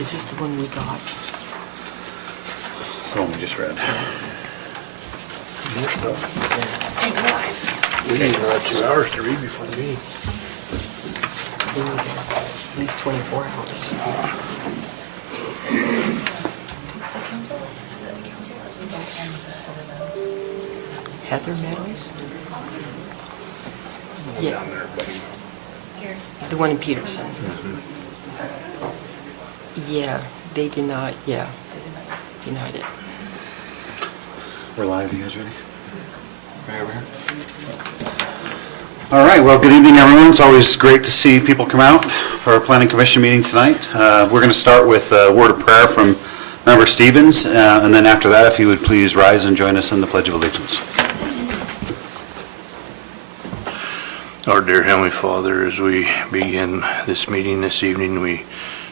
Is this the one we got? The one we just read. More stuff. Hey, live. We need another 2 hours to read before the meeting. We need at least 24 hours. Heather Meadows? Yeah. Down there, buddy. It's the one in Peterson. Yeah, they denied, denied it. We're live, you guys ready? Right over here. All right, well, good evening, everyone. It's always great to see people come out for our Planning Commission meeting tonight. We're going to start with a word of prayer from Member Stevens, and then after that, if you would please rise and join us in the Pledge of Allegiance. Our dear Heavenly Father, as we begin this meeting this evening, we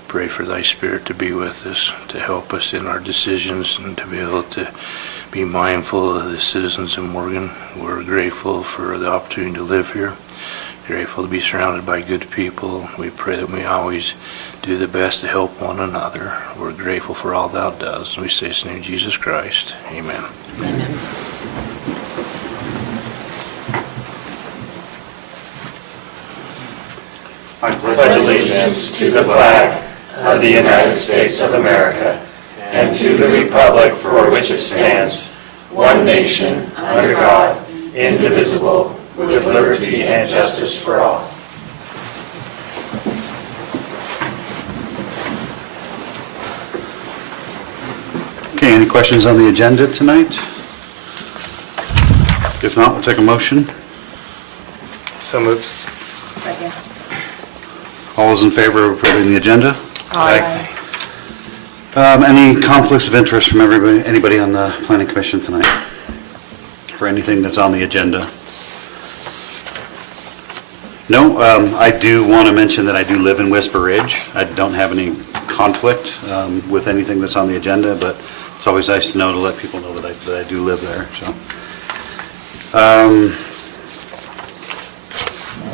pray for Thy Spirit to be with us, to help us in our decisions, and to be able to be mindful of the citizens of Morgan. We're grateful for the opportunity to live here, grateful to be surrounded by good people. We pray that we always do the best to help one another. We're grateful for all Thou does. We say this in the name of Jesus Christ. Amen. Amen. I pledge allegiance to the flag of the United States of America and to the republic for which it stands, one nation, under God, indivisible, with liberty and justice for all. Okay, any questions on the agenda tonight? If not, we'll take a motion. So moved. Second. All those in favor of approving the agenda? Aye. Any conflicts of interest from anybody on the Planning Commission tonight for anything that's on the agenda? No, I do want to mention that I do live in Whisper Ridge. I don't have any conflict with anything that's on the agenda, but it's always nice to know, to let people know that I do live there. So,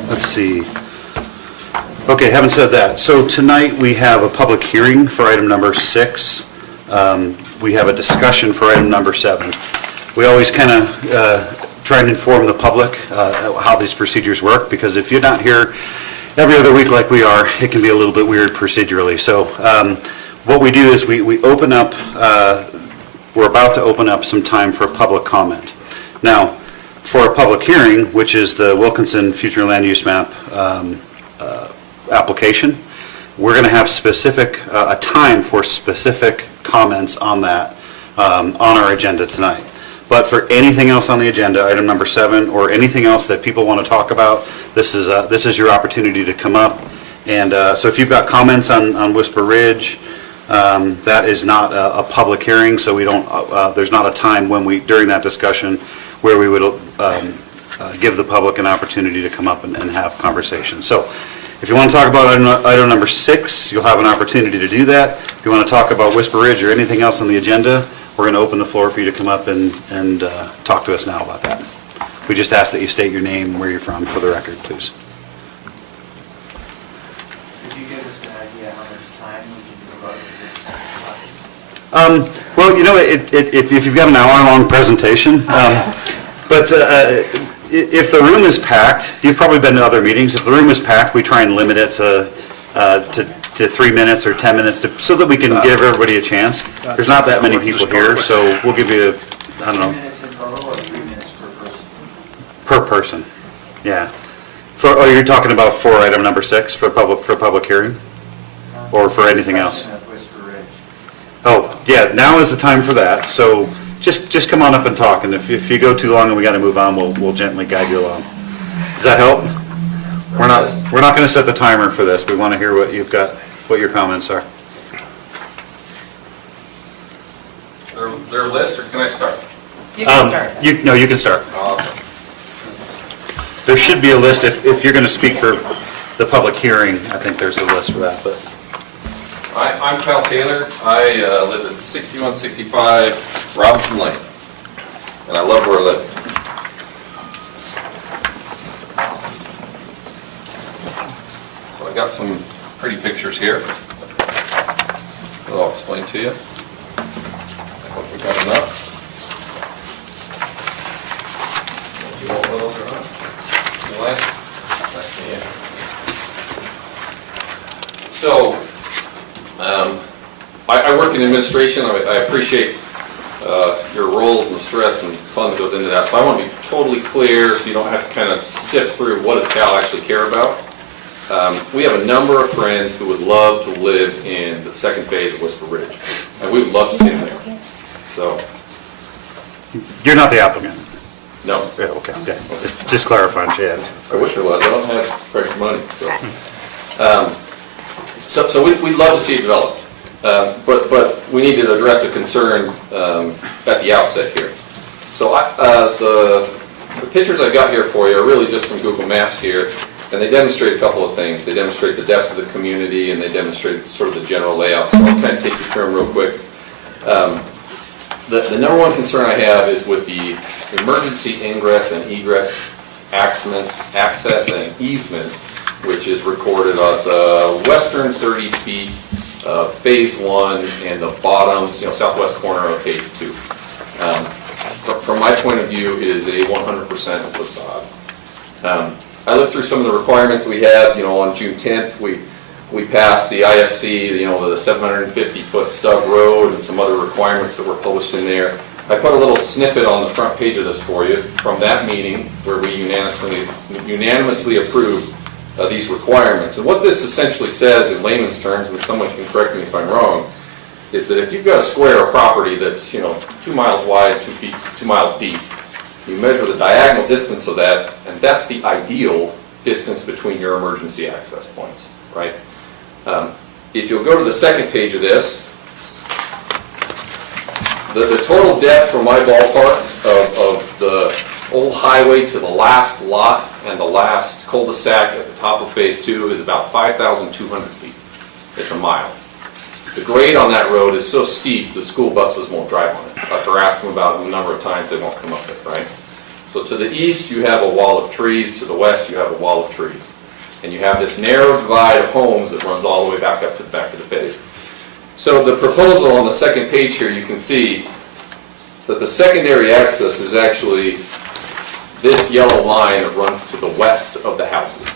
let's see. Okay, having said that, so tonight we have a public hearing for item number 6. We have a discussion for item number 7. We always kind of try and inform the public how these procedures work, because if you're not here every other week like we are, it can be a little bit weird procedurally. So what we do is we open up, we're about to open up some time for public comment. Now, for a public hearing, which is the Wilkinson Future Land Use Map application, we're going to have a time for specific comments on that on our agenda tonight. But for anything else on the agenda, item number 7, or anything else that people want to talk about, this is your opportunity to come up. And so if you've got comments on Whisper Ridge, that is not a public hearing, so we don't. There's not a time during that discussion where we would give the public an opportunity to come up and have conversations. So if you want to talk about item number 6, you'll have an opportunity to do that. If you want to talk about Whisper Ridge or anything else on the agenda, we're going to open the floor for you to come up and talk to us now about that. We just ask that you state your name and where you're from for the record, please. Could you give us an idea how much time we can devote to this? Well, you know, if you've got an hour-long presentation, but if the room is packed, you've probably been to other meetings. If the room is packed, we try and limit it to 3 minutes or 10 minutes so that we can give everybody a chance. There's not that many people here, so we'll give you, I don't 3 know, minutes in total or 3 minutes per person? per person. Yeah. You're talking about for item number 6 for public hearing, or for anything else? Discussion of Whisper Ridge. Oh, yeah, now is the time for that. So just come on up and talk, and if you go too long and we got to move on, we'll gently guide you along. Does that help? We're not going to set the timer for this. We want to hear what you've got, what your comments are. Is there a list, or can I start? You can start. You can start. Awesome. There should be a list if you're going to speak for the public hearing. I think there's a list for that, but. I'm Kyle Taylor. I live at 6165 Robinson Lane, and I love where I live. So I got some pretty pictures here. that I'll explain to you. I hope we got enough. You want one of those or not? You like? Yeah. So, I work in administration. I appreciate your roles and the stress and fun that goes into that. So I want to be totally clear so you don't have to kind of sift through what does Cal actually care about. We have a number of friends who would love to live in the second phase of Whisper Ridge, and we would love to see them there. So, You're not the applicant? no, Yeah, okay, yeah. Just clarifying, Chad. I wish there was. I don't have Craig's money. So we'd love to see it developed, but we need to address a concern at the outset here. So the pictures I got here for you are really just from Google Maps here. And they demonstrate a couple of things. They demonstrate the depth of the community, and they demonstrate sort of the general layout. So I'll kind of take you through them real quick. The number one concern I have is with the emergency ingress and egress access and easement, which is recorded on the western 30 feet of Phase 1 and the bottom, southwest corner of Phase 2. From my point of view, it is a 100% facade. I looked through some of the requirements we have. On June 10th, we passed the IFC, the 750-foot stub road and some other requirements that were published in there. I put a little snippet on the front page of this for you from that meeting where we unanimously approved these requirements. And what this essentially says in layman's terms, and someone can correct me if I'm wrong, is that if you've got a square of property that's 2 miles wide, 2 miles deep, you measure the diagonal distance of that, and that's the ideal distance between your emergency access points, right? If you'll go to the second page of this, the total depth from my ballpark of the old highway to the last lot and the last cul-de-sac at the top of Phase 2 is about 5,200 feet. It's a mile. The grade on that road is so steep, the school buses won't drive on it. I've harassed them about it a number of times, they won't come up it, right? So to the east, you have a wall of trees. To the west, you have a wall of trees. And you have this narrow divide of homes that runs all the way back up to the back of the phase. So the proposal on the second page here, you can see that the secondary access is actually this yellow line that runs to the west of the houses.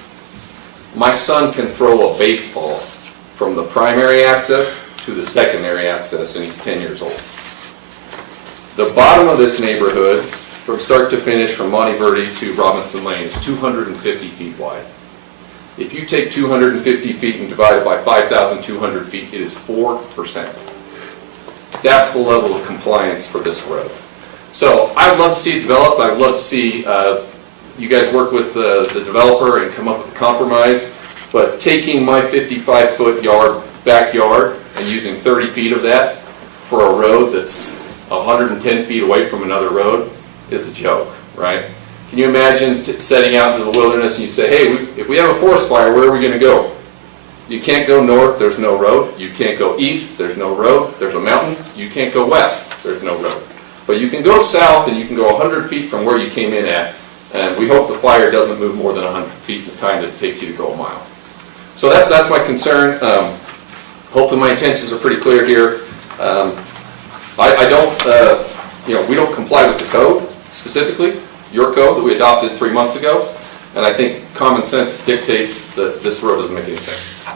My son can throw a baseball from the primary access to the secondary access, and he's 10 years old. The bottom of this neighborhood, from start to finish, from Monteverdi to Robinson Lane, is 250 feet wide. If you take 250 feet and divide it by 5,200 feet, it is 4%. That's the level of compliance for this road. So I would love to see it developed. I would love to see you guys work with the developer and come up with a compromise. But taking my 55-foot backyard and using 30 feet of that for a road that's 110 feet away from another road is a joke, right? Can you imagine setting out into the wilderness and you say, hey, if we have a forest fire, where are we going to go? You can't go north, there's no road. You can't go east, there's no road. There's a mountain. You can't go west, there's no road. But you can go south and you can go 100 feet from where you came in at, and we hope the fire doesn't move more than 100 feet in the time that it takes you to go a mile. So that's my concern. Hopefully my intentions are pretty clear here. I don't, we don't comply with the code specifically, your code that we adopted 3 months ago, and I think common sense dictates that this road doesn't make any sense.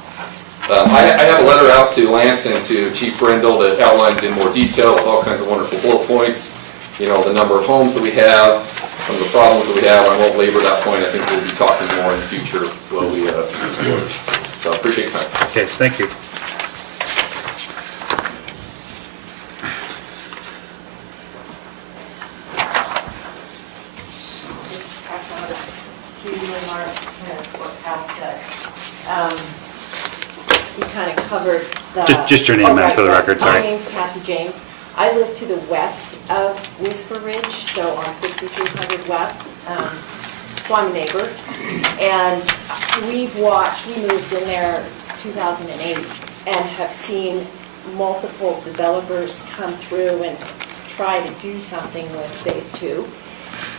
I have a letter out to Lance and to Chief Brindle that outlines in more detail with all kinds of wonderful bullet points, the number of homes that we have, some of the problems that we have. I won't labor that point. I think we'll be talking more in the future while we explore. So I appreciate your time. Okay, thank you. Just tack on a few remarks to what Cal said. He kind of covered the... Just your name, ma'am, for the record, sorry. My name's Kathy James. I live to the west of Whisper Ridge, so on 6300 West. So I'm a neighbor. And we moved in there 2008 and have seen multiple developers come through and try to do something with Phase 2.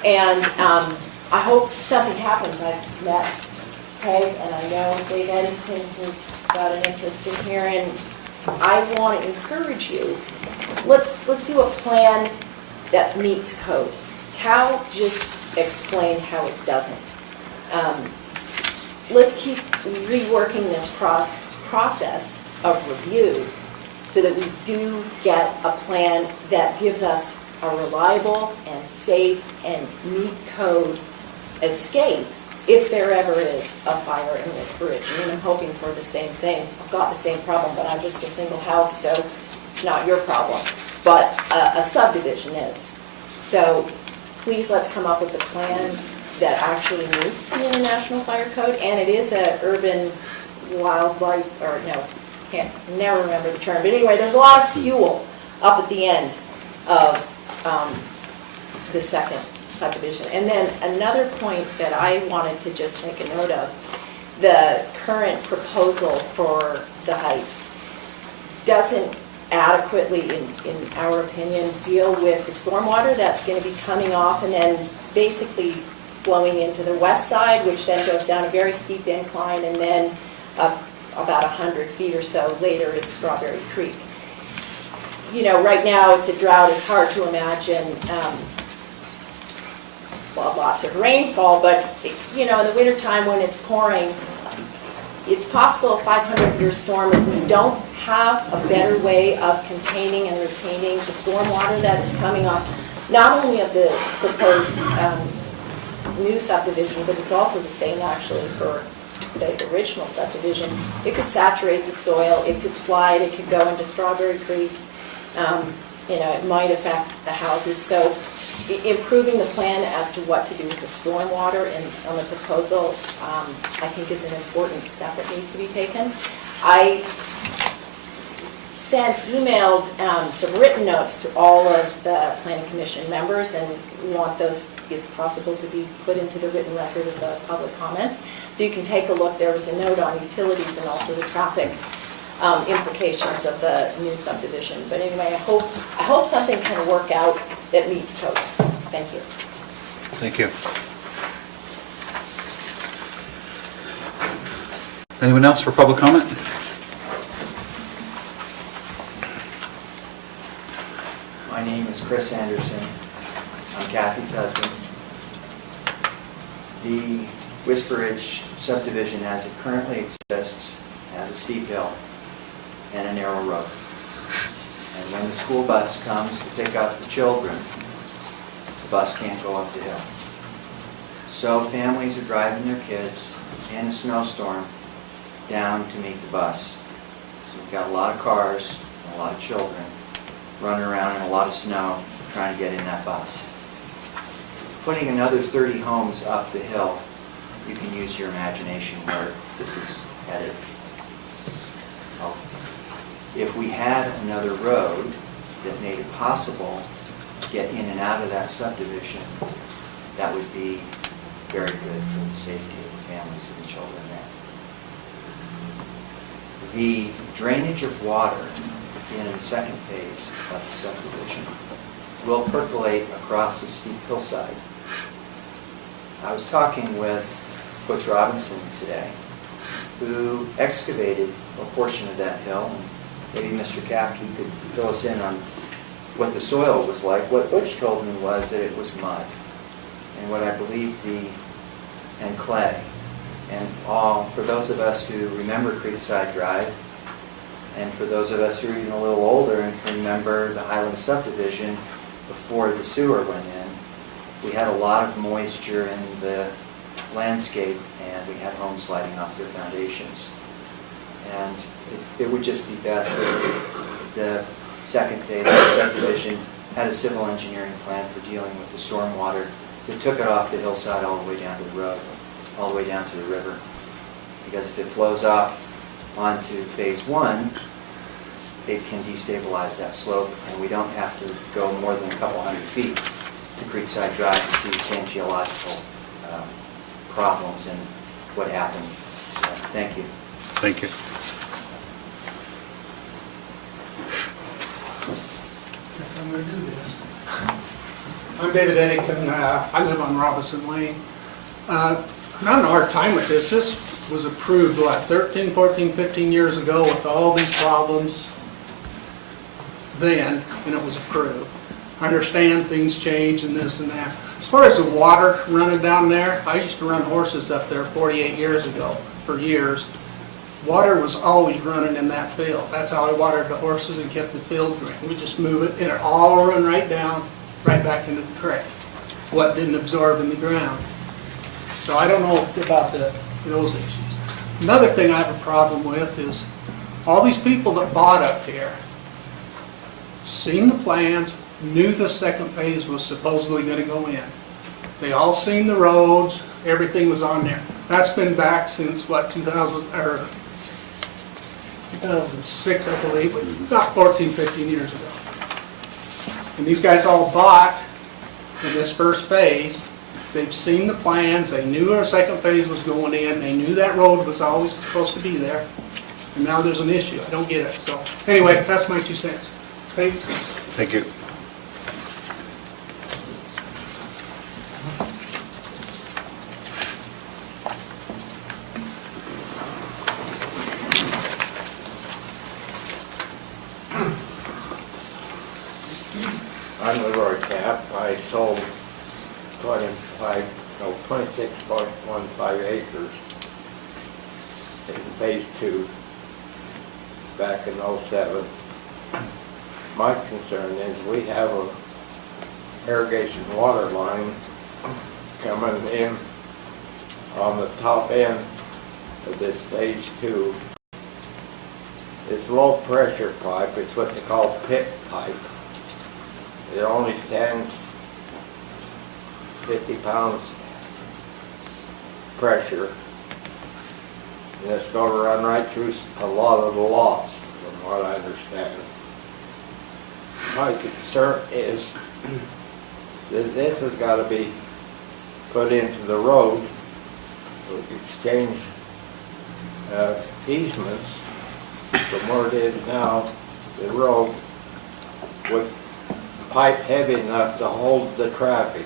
And I hope something happens. I've met Craig and I know Dave Eddington, who got an interest in here, and I want to encourage you, let's do a plan that meets code. Cal just explained how it doesn't. Let's keep reworking this process of review so that we do get a plan that gives us a reliable and safe and meet code escape if there ever is a fire in Whisper Ridge. I mean, I'm hoping for the same thing. I've got the same problem, but I'm just a single house, so it's not your problem. But a subdivision is. So please, let's come up with a plan that actually meets the International Fire Code, and it is an urban wildlife, or no, can't never remember the term, but anyway, there's a lot of fuel up at the end of the second subdivision. And then another point that I wanted to just make a note of, the current proposal for the Heights doesn't adequately, in our opinion, deal with the stormwater that's going to be coming off and then basically flowing into the west side, which then goes down a very steep incline, and then about 100 feet or so later is Strawberry Creek. You know, right now it's a drought, it's hard to imagine, well, lots of rainfall, but, you know, in the wintertime when it's pouring, it's possible a 500-year storm if we don't have a better way of containing and retaining the stormwater that is coming off, not only of the proposed new subdivision, but it's also the same actually for the original subdivision. It could saturate the soil, it could slide, it could go into Strawberry Creek. You know, it might affect the houses. So improving the plan as to what to do with the stormwater on the proposal, I think is an important step that needs to be taken. I emailed some written notes to all of the Planning Commission members, and we want those, if possible, to be put into the written record of the public comments. So you can take a look. There was a note on utilities and also the traffic implications of the new subdivision. But anyway, I hope something can work out that meets code. Thank you. Thank you. Anyone else for public comment? My name is Chris Anderson. I'm Kathy's husband. The Whisper Ridge subdivision as it currently exists has a steep hill and a narrow road. And when the school bus comes to pick up the children, the bus can't go up the hill. So families are driving their kids in a snowstorm down to meet the bus. So we've got a lot of cars and a lot of children running around in a lot of snow trying to get in that bus. Putting another 30 homes up the hill, you can use your imagination where this is headed. Well, if we had another road that made it possible to get in and out of that subdivision, that would be very good for the safety of the families and the children there. The drainage of water in the second phase of the subdivision will percolate across the steep hillside. I was talking with Butch Robinson today, who excavated a portion of that hill, and maybe Mr. Kapke could fill us in on what the soil was like. What Butch told me was that it was mud, and what I believe and clay. And for those of us who remember Creekside Drive, and for those of us who are even a little older and can remember the Highland subdivision before the sewer went in, we had a lot of moisture in the landscape, and we had homes sliding off their foundations. And it would just be best if the second phase of the subdivision had a civil engineering plan for dealing with the stormwater that took it off the hillside all the way down to the road, all the way down to the river. Because if it flows off onto phase one, it can destabilize that slope, and we don't have to go more than a couple hundred feet to Creekside Drive to see the same geological problems and what happened. Thank you. Thank you. Guess I'm going to do this. I'm David Eddington. I live on Robinson Lane. I'm having a hard time with this. This was approved, what, 13, 14, 15 years ago with all these problems then, and it was approved. I understand things change and this and that. As far as the water running down there, I used to run horses up there 48 years ago, for years. Water was always running in that field. That's how I watered the horses and kept the field green. We just move it, and it all run right down, right back into the creek. What didn't absorb in the ground. So I don't know about those issues. Another thing I have a problem with is all these people that bought up here, seen the plans, knew the second phase was supposedly going to go in. They all seen the roads, everything was on there. That's been back since, what, 2006, I believe, about 14, 15 years ago. And these guys all bought in this first phase. They've seen the plans, they knew our second phase was going in, they knew that road was always supposed to be there. And now there's an issue, I don't get it. So, anyway, that's my 2 cents. Thanks. Thank you. I'm the Roy Cap. I sold 26.15 acres in phase 2 back in '07. My concern is we have a irrigation water line coming in on the top end of this phase 2. It's low pressure pipe. It's what they call pit pipe. It only stands 50 pounds pressure, and it's going to run right through a lot of the lots, from what I understand. My concern is that this has got to be put into the road, so we can exchange easements from where it is now, the road, with pipe heavy enough to hold the traffic.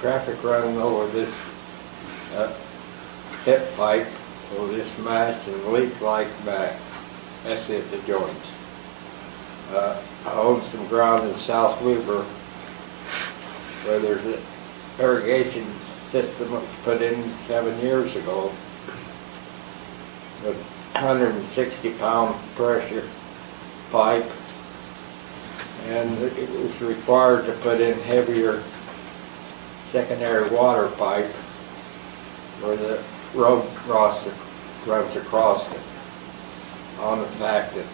Traffic running over this pit pipe will just mash and leak like back. That's it, the joints. I own some ground in South Weaver where there's an irrigation system that was put in 7 years ago with 160-pound pressure pipe, and it was required to put in heavier secondary water pipe where the road runs across it, on the fact that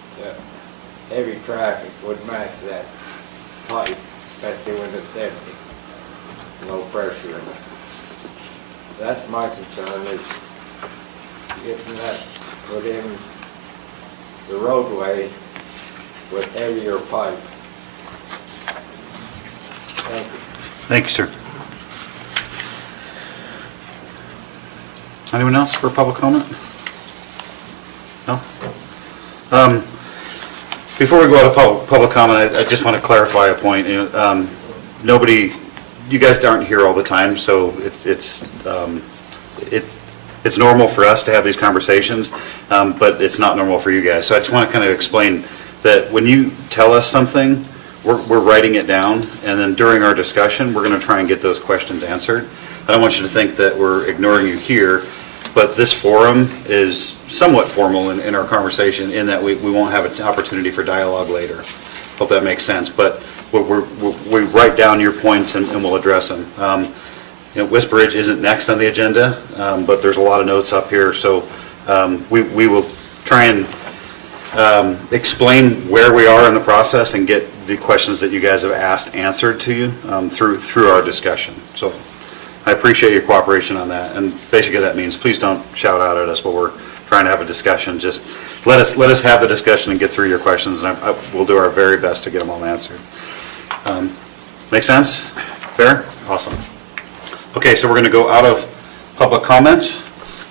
heavy traffic would match that pipe, especially when it's empty, no pressure in it. That's my concern, is getting that put in the roadway with heavier pipe. Thank you. Thank you, sir. Anyone else for public comment? No? Before we go out of public comment, I just want to clarify a point. Nobody, you guys aren't here all the time, so it's normal for us to have these conversations, but it's not normal for you guys. So I just want to kind of explain that when you tell us something, we're writing it down, and then during our discussion, we're going to try and get those questions answered. I don't want you to think that we're ignoring you here, but this forum is somewhat formal in our conversation, in that we won't have an opportunity for dialogue later. Hope that makes sense. But we write down your points and we'll address them. Whisper Ridge isn't next on the agenda, but there's a lot of notes up here, so we will try and explain where we are in the process and get the questions that you guys have asked answered to you through our discussion. So I appreciate your cooperation on that, and basically that means please don't shout out at us while we're trying to have a discussion. Just let us have the discussion and get through your questions, and we'll do our very best to get them all answered. Make sense? Fair? Awesome. Okay, so we're going to go out of public comment,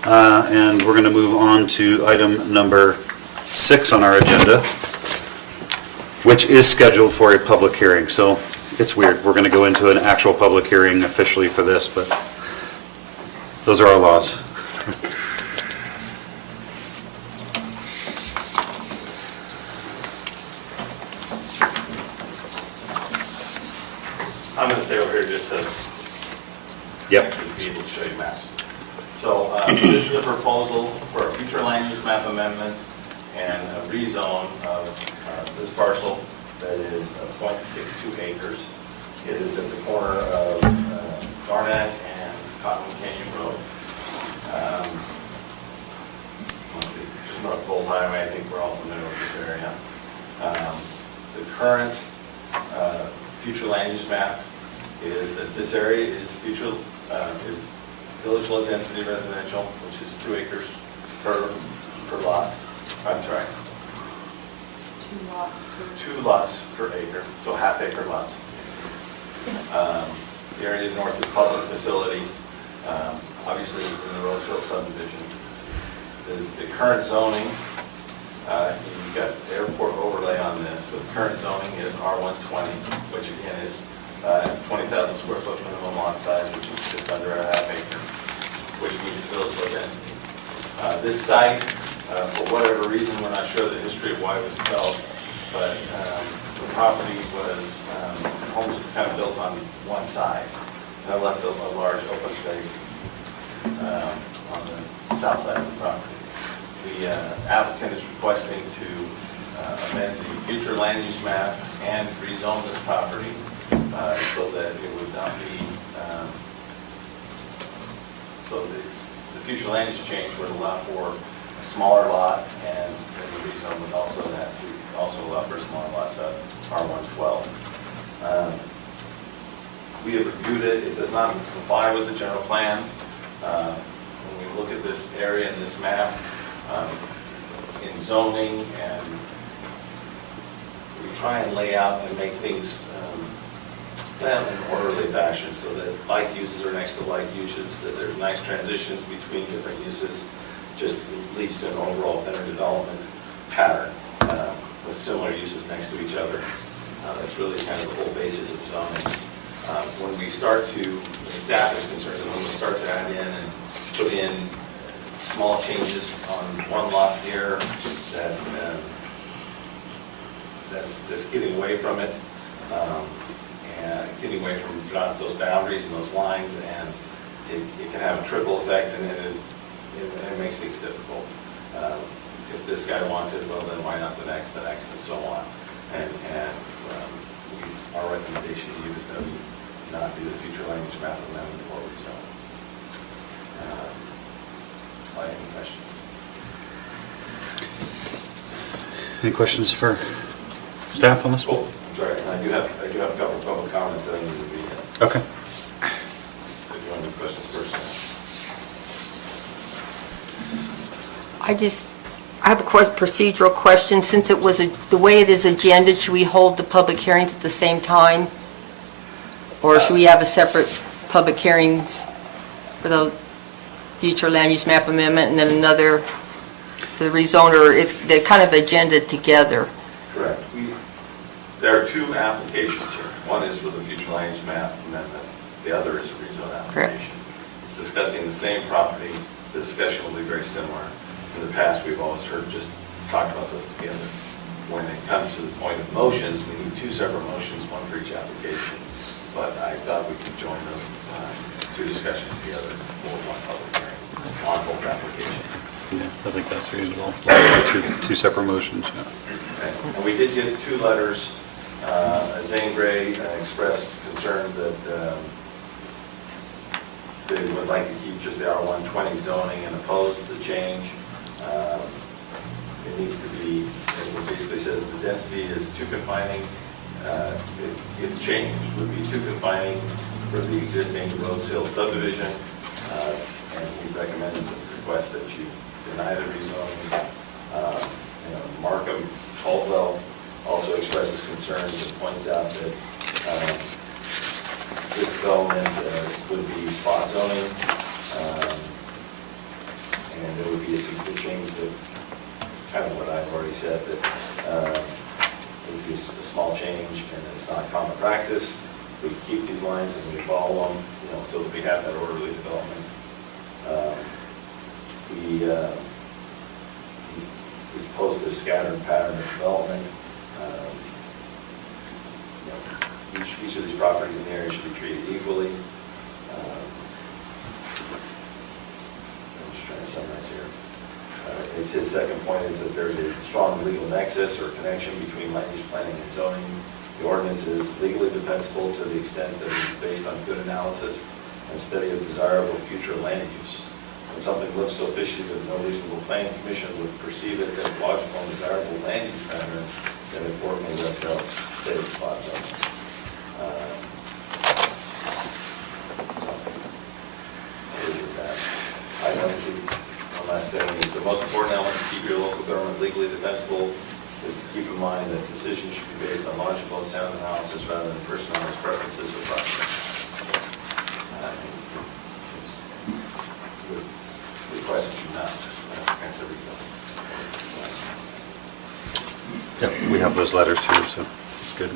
and we're going to move on to item number 6 on our agenda, which is scheduled for a public hearing. So it's weird. We're going to go into an actual public hearing officially for this, but those are our laws. stay over here just to Yep. actually be able to show you maps. So this is a proposal for a future land use map amendment and a rezone of this parcel that is 0.62 acres. It is at the corner of Garnet and Cotton Canyon Road. Let's see, just north of Old Highway. I think we're all familiar with this area. The current future land use map is that this area is is village low density residential, which is 2 acres per lot. I'm sorry. 2 lots per acre, so half-acre lots. The area north is public facility. Obviously, it's in the Rose Hill subdivision. The current zoning, you've got the airport overlay on this, but the current zoning is R120, which again is 20,000 square foot minimum lot size, which is just under a half acre, which means village low density. This site, for whatever reason, we're not sure the history of why it was developed, but the property was, homes were kind of built on one side. And I left a large open space on the south side of the property. The applicant is requesting to amend the future land use map and rezone this property so that it would not be, so the future land use change would allow for a smaller lot, and the rezone would also have to also allow for a smaller lot, R112. We have reviewed it. It does not comply with the general plan. When we look at this area and this map, in zoning, and we try and lay out and make things in an orderly fashion so that like uses are next to like uses, that there's nice transitions between different uses, just leads to an overall better development pattern with similar uses next to each other. That's really kind of the whole basis of zoning. When we start to, the staff is concerned, when we start to add in and put in small changes on one lot here, that that's getting away from it, and getting away from those boundaries and those lines, and it can have a trickle effect, and it makes things difficult. If this guy wants it, well, then why not the next, and so on. And our recommendation to you is that we not do the future language map amendment or rezone. Any questions? Any questions for staff on this? Oh, I'm sorry, and I do have a couple of public comments that I need to be in. Okay. If you want any questions first. I have a procedural question. Since it was the way it is agenda, should we hold the public hearings at the same time? Or should we have a separate public hearing for the future land use map amendment and then another for the rezone, or they're kind of agenda together? Correct. There are 2 applications here. One is for the future land use map amendment. The other is a rezone application. Correct. It's discussing the same property. The discussion will be very similar. In the past, we've always heard just talk about those together. When it comes to the point of motions, we need 2 separate motions, one for each application. But I thought we could join those 2 discussions together for one public hearing on both applications. Yeah, I think that's reasonable. Two separate motions, yeah. Okay. And we did get 2 letters. Zane Gray expressed concerns that they would like to keep just the R120 zoning and oppose the change. It needs to be, it basically says the density is too confining, if changed, would be too confining for the existing Rose Hill subdivision. And we recommend and request that you deny the rezoning. Markham Caldwell also expresses concerns and points out that this development would be spot zoning, and there would be a significant change to kind of what I've already said, that it would be a small change, and it's not common practice. We keep these lines and we follow them, so that we have that orderly development. He's posted a scattered pattern of development. Each each of these properties in the area should be treated equally. I'm just trying to summarize here. His second point is that there's a strong legal nexus or connection between land use planning and zoning. The ordinance is legally defensible to the extent that it's based on good analysis and study of desirable future land use. When something looks so fishy that no reasonable planning commission would perceive it as logical and desirable land use pattern, then the court may thus say it's spot zoning. I know one last thing is the most important element to keep your local government legally defensible is to keep in mind that decisions should be based on logical and sound analysis rather than personalized preferences or preferences. The question should not answer everything. Yep, we have those letters too, so it's good.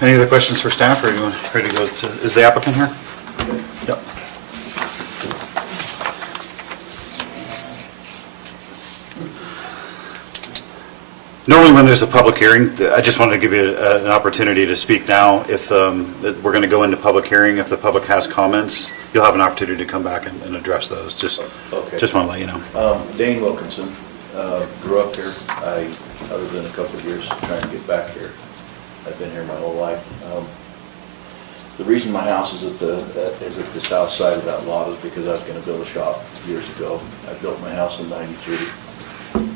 Any other questions for staff, or are you ready to go to, is the applicant here? Yep. Normally when there's a public hearing, I just wanted to give you an opportunity to speak now. If we're going to go into public hearing, if the public has comments, you'll have an opportunity to come back and address those. Just want to let you know. Dane Wilkinson, grew up here. Other than a couple of years trying to get back here, I've been here my whole life. The reason my house is at the south side of that lot is because I was going to build a shop years ago. I built my house in '93.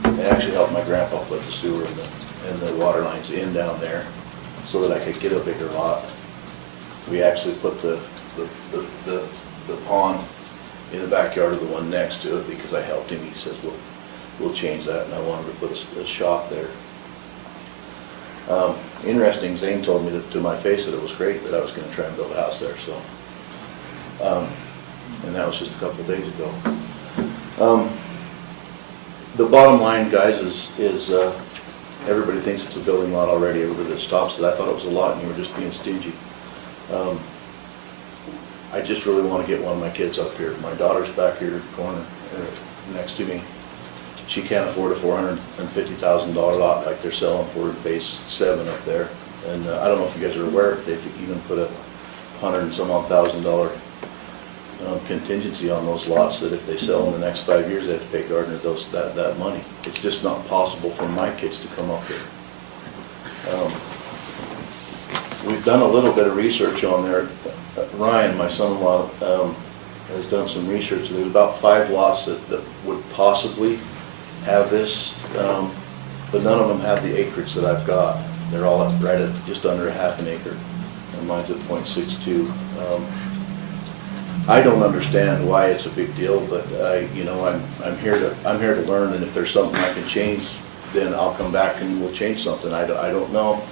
I actually helped my grandpa put the sewer and the water lines in down there so that I could get a bigger lot. We actually put the pond in the backyard of the one next to it because I helped him. He says, we'll change that, and I wanted to put a shop there. Interesting, Zane told me to my face that it was great that I was going to try and build a house there, so. And that was just a couple of days ago. The bottom line, guys, is everybody thinks it's a building lot already. Everybody that stops it, I thought it was a lot and you were just being stingy. I just really want to get one of my kids up here. My daughter's back here in the corner next to me. She can't afford a $450,000 lot like they're selling for Phase 7 up there. And I don't know if you guys are aware, they've even put a $100 and some odd thousand contingency on those lots that if they sell in the next 5 years, they have to pay Gardner that money. It's just not possible for my kids to come up here. We've done a little bit of research on there. Ryan, my son-in-law, has done some research. There's about 5 lots that would possibly have this, but none of them have the acreage that I've got. They're all right at just under a half an acre, and mine's at .62. I don't understand why it's a big deal, but I'm here to learn, and if there's something I can change, then I'll come back and we'll change something. I don't know.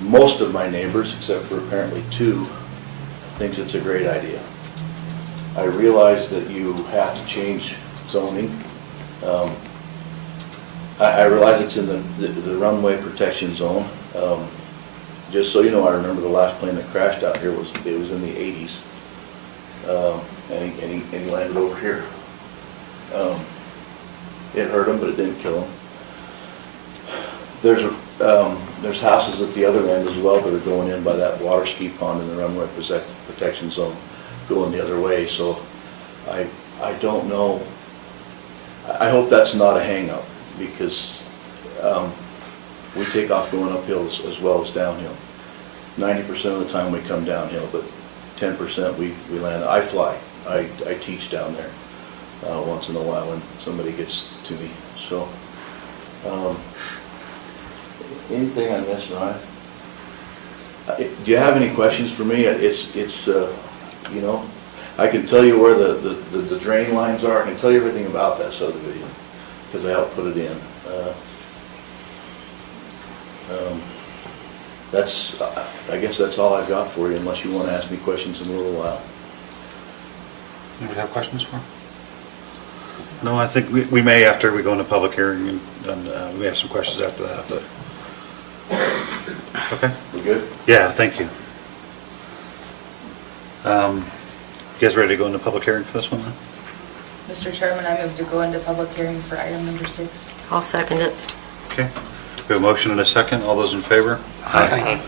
Most of my neighbors, except for apparently 2, thinks it's a great idea. I realize that you have to change zoning. I realize it's in the runway protection zone. Just so you know, I remember the last plane that crashed out here was in the 80s. And he landed over here. It hurt him, but it didn't kill him. There's houses at the other end as well that are going in by that water ski pond in the runway protection zone, going the other way. So I don't know. I hope that's not a hang-up, because we take off going uphill as well as downhill. 90% of the time we come downhill, but 10% we land. I fly. I teach down there once in a while when somebody gets to me. So, anything I missed, Ryan? Do you have any questions for me? It's I can tell you where the drain lines are. I can tell you everything about that subdivision because I helped put it in. I guess that's all I've got for you, unless you want to ask me questions in a little while. Anybody have questions for him? No, I think we may after we go into public hearing, and we have some questions after that, but. Okay. We good? Yeah, thank you. You guys ready to go into public hearing for this one then? Mr. Chairman, I move to go into public hearing for item number 6. I'll second it. Okay. We have a motion and a second. All those in favor? Aye.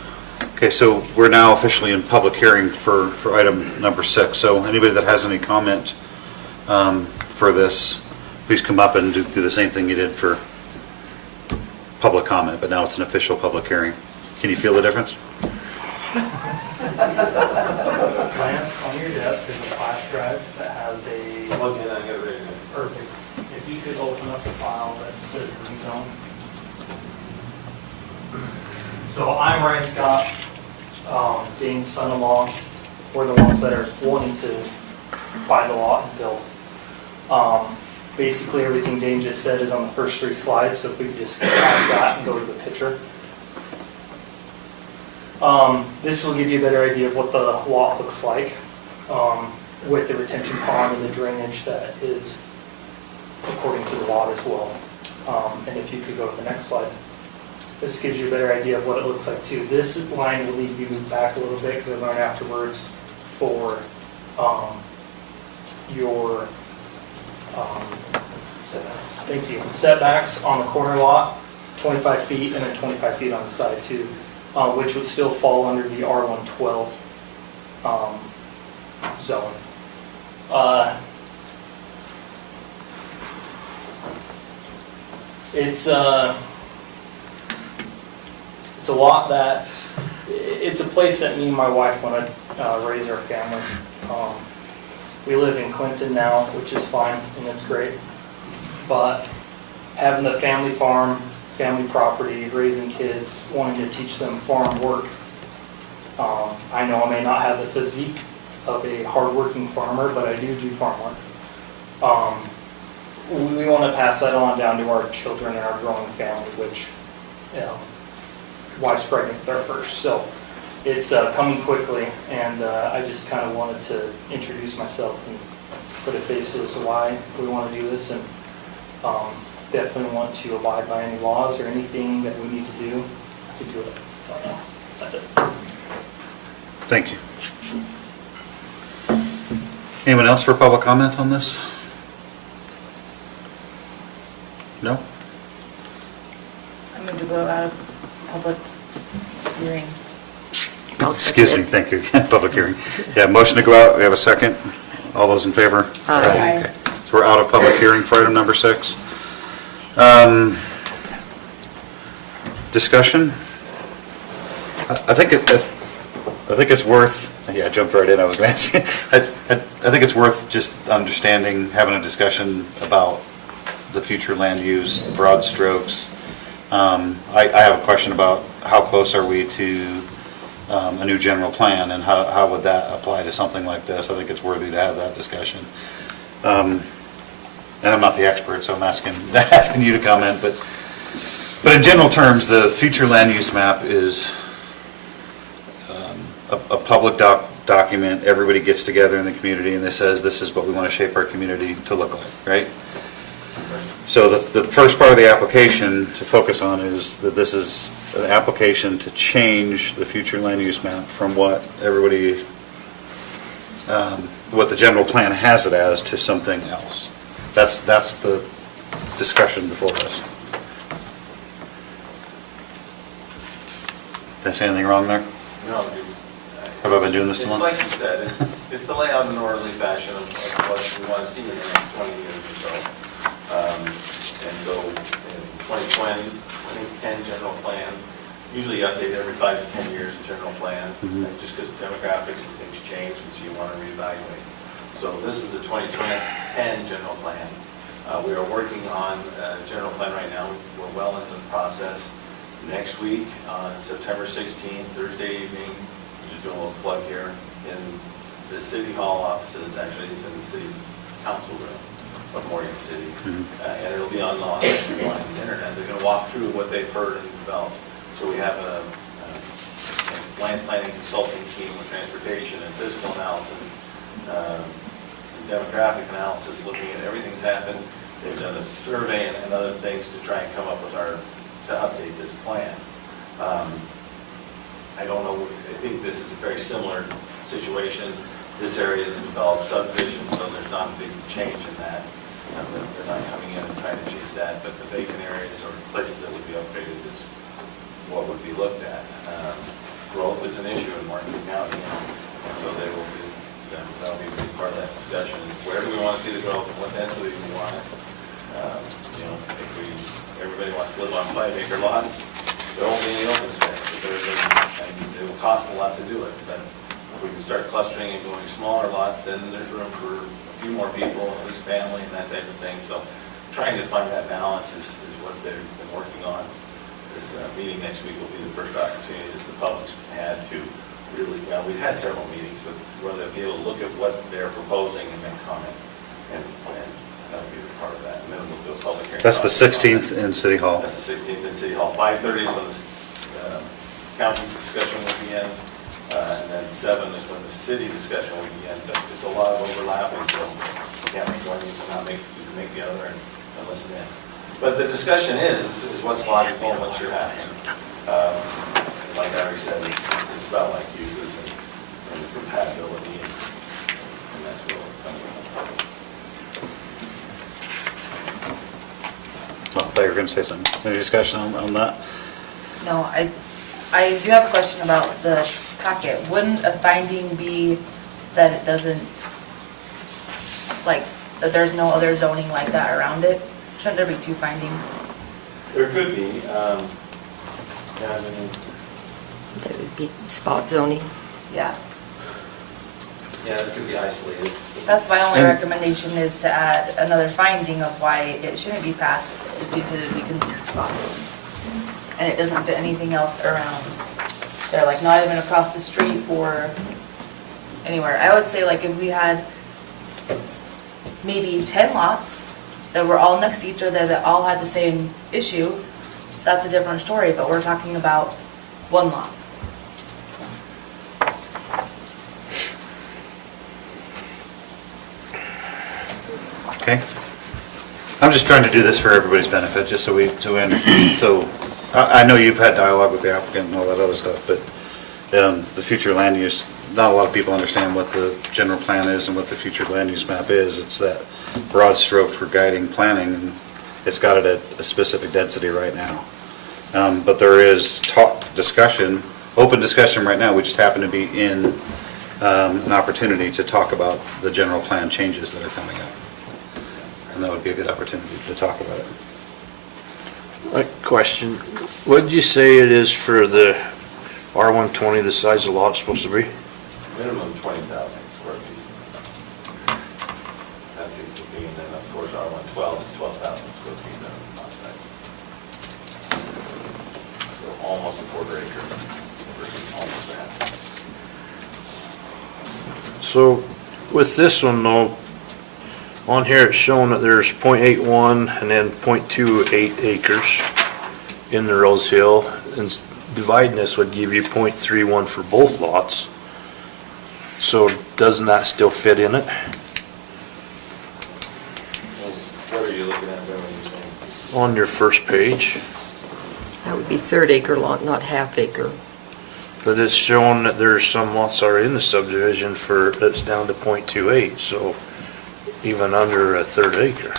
Okay, so we're now officially in public hearing for item number 6. So anybody that has any comment for this, please come up and do the same thing you did for public comment, but now it's an official public hearing. Can you feel the difference? Plans on your desk is a flash drive that has a, Plug in, I get it ready. perfect, if you could open up the file that says rezone. So I'm Ryan Scott, Dane's son-in-law. We're the ones that are wanting to buy the lot and build. Basically, everything Dane just said is on the first 3 slides, so if we could just skip past that and go to the picture. This will give you a better idea of what the lot looks like with the retention pond and the drainage that is according to the lot as well. And if you could go to the next slide. This gives you a better idea of what it looks like too. This line will need to be moved back a little bit because I learned afterwards for your setbacks. Thank you. Setbacks on the corner lot, 25 feet and then 25 feet on the side too. Which would still fall under the R112 zone. It's a lot that, it's a place that me and my wife want to raise our family. We live in Clinton now, which is fine and it's great, but having the family farm, family property, raising kids, wanting to teach them farm work. I know I may not have the physique of a hardworking farmer, but I do farm work. We want to pass that on down to our children and our growing family, which, you know, wife's pregnant with our first. So it's coming quickly, and I just kind of wanted to introduce myself and put a face to as to why we want to do this, and definitely want to abide by any laws or anything that we need to do it. That's it. Thank you. Anyone else for public comment on this? No? I'm going to go out of public hearing. Excuse me, thank you. Public hearing. Yeah, motion to go out. We have a second. All those in favor? Aye. Okay. So we're out of public hearing for item number 6. Discussion? I think it's worth, yeah, I jumped right in, I was going to ask you. I think it's worth just understanding, having a discussion about the future land use, the broad strokes. I have a question about how close are we to a new general plan, and how would that apply to something like this? I think it's worthy to have that discussion. And I'm not the expert, so I'm asking you to comment, but in general terms, the future land use map is a public document. Everybody gets together in the community and they says, this is what we want to shape our community to look like, right? So the first part of the application to focus on is that this is an application to change the future land use map from what everybody, what the general plan has it as, to something else. That's the discussion before us. Did I say anything wrong there? No, Have I been doing this too long? It's like you said, it's to lay out in an orderly fashion of what we want to see in the next 20 years or so. And so in 2020, I think 10 general plan, usually update every 5 to 10 years a general plan, just because demographics and things change, and so you want to reevaluate. So this is the 2010 general plan. We are working on a general plan right now. We're well into the process. Next week, on September 16th, Thursday evening, just doing a little plug here, in the City Hall offices, actually it's in the City Council room of Morgan City, and it'll be online on the internet. They're going to walk through what they've heard and developed. So we have a land planning consulting team with transportation and physical analysis, demographic analysis, looking at everything's happened. They've done a survey and other things to try and come up with to update this plan. I don't know, I think this is a very similar situation. This area is a developed subdivision, so there's not a big change in that. They're not coming in and trying to change that, but the vacant areas or places that would be upgraded is what would be looked at. growth is an issue in Martin County, and so that'll be a big part of that discussion, is where do we want to see the growth, and what density do we want it? If everybody wants to live on 5-acre lots, there won't be any open space, and it will cost a lot to do it, but if we can start clustering and going smaller lots, then there's room for a few more people, at least family and that type of thing, so trying to find that balance is what they've been working on. This meeting next week will be the first opportunity that the public's had to really, well, we've had several meetings, but where they'll be able to look at what they're proposing and make comment, and that'll be a part of that, and then we'll do a public hearing. That's the 16th in City Hall. That's the 16th in City Hall. 5:30 is when the council discussion will begin, and then 7 is when the city discussion will begin, but it's a lot of overlapping, so you can't make one, you cannot make the other, and listen in. But the discussion is what's logical and what should happen. Like I already said, it's about like uses and compatibility, and that's what we're coming with. Oh, I thought you were going to say something. Any discussion on that? No, I do have a question about the packet. Wouldn't a finding be that it doesn't, like, that there's no other zoning like that around it? Shouldn't there be 2 findings? There could be, yeah, I mean, That would be spot zoning. Yeah. yeah, it could be isolated. That's my only And- recommendation, is to add another finding of why it shouldn't be passed, because it would be considered spot zoning. And it doesn't fit anything else around. They're like not even across the street or anywhere. I would say like if we had maybe 10 lots that were all next to each other that all had the same issue, that's a different story, but we're talking about 1 lot. Okay. I'm just trying to do this for everybody's benefit, just so we understand. So I know you've had dialogue with the applicant and all that other stuff, but the future land use, not a lot of people understand what the general plan is and what the future land use map is. It's that broad stroke for guiding planning, and it's got it at a specific density right now. But there is discussion, open discussion right now. We just happen to be in an opportunity to talk about the general plan changes that are coming up. And that would be a good opportunity to talk about it. A question, what did you say it is for the R120, the size of the lot supposed to be? Minimum 20,000 square feet. That's the existing, and then of course R112 is 12,000 square feet minimum lot size. So almost a quarter acre versus almost a half. So with this one though, on here it's showing that there's .81 and then .28 acres in the Rose Hill, and dividing this would give you .31 for both lots. So doesn't that still fit in it? What are you looking at there when you're saying? On your first page, That would be 1/3 acre lot, not 1/2 acre. but it's showing that there's some lots already in the subdivision for, that's down to .28, so even under a 1/3 acre.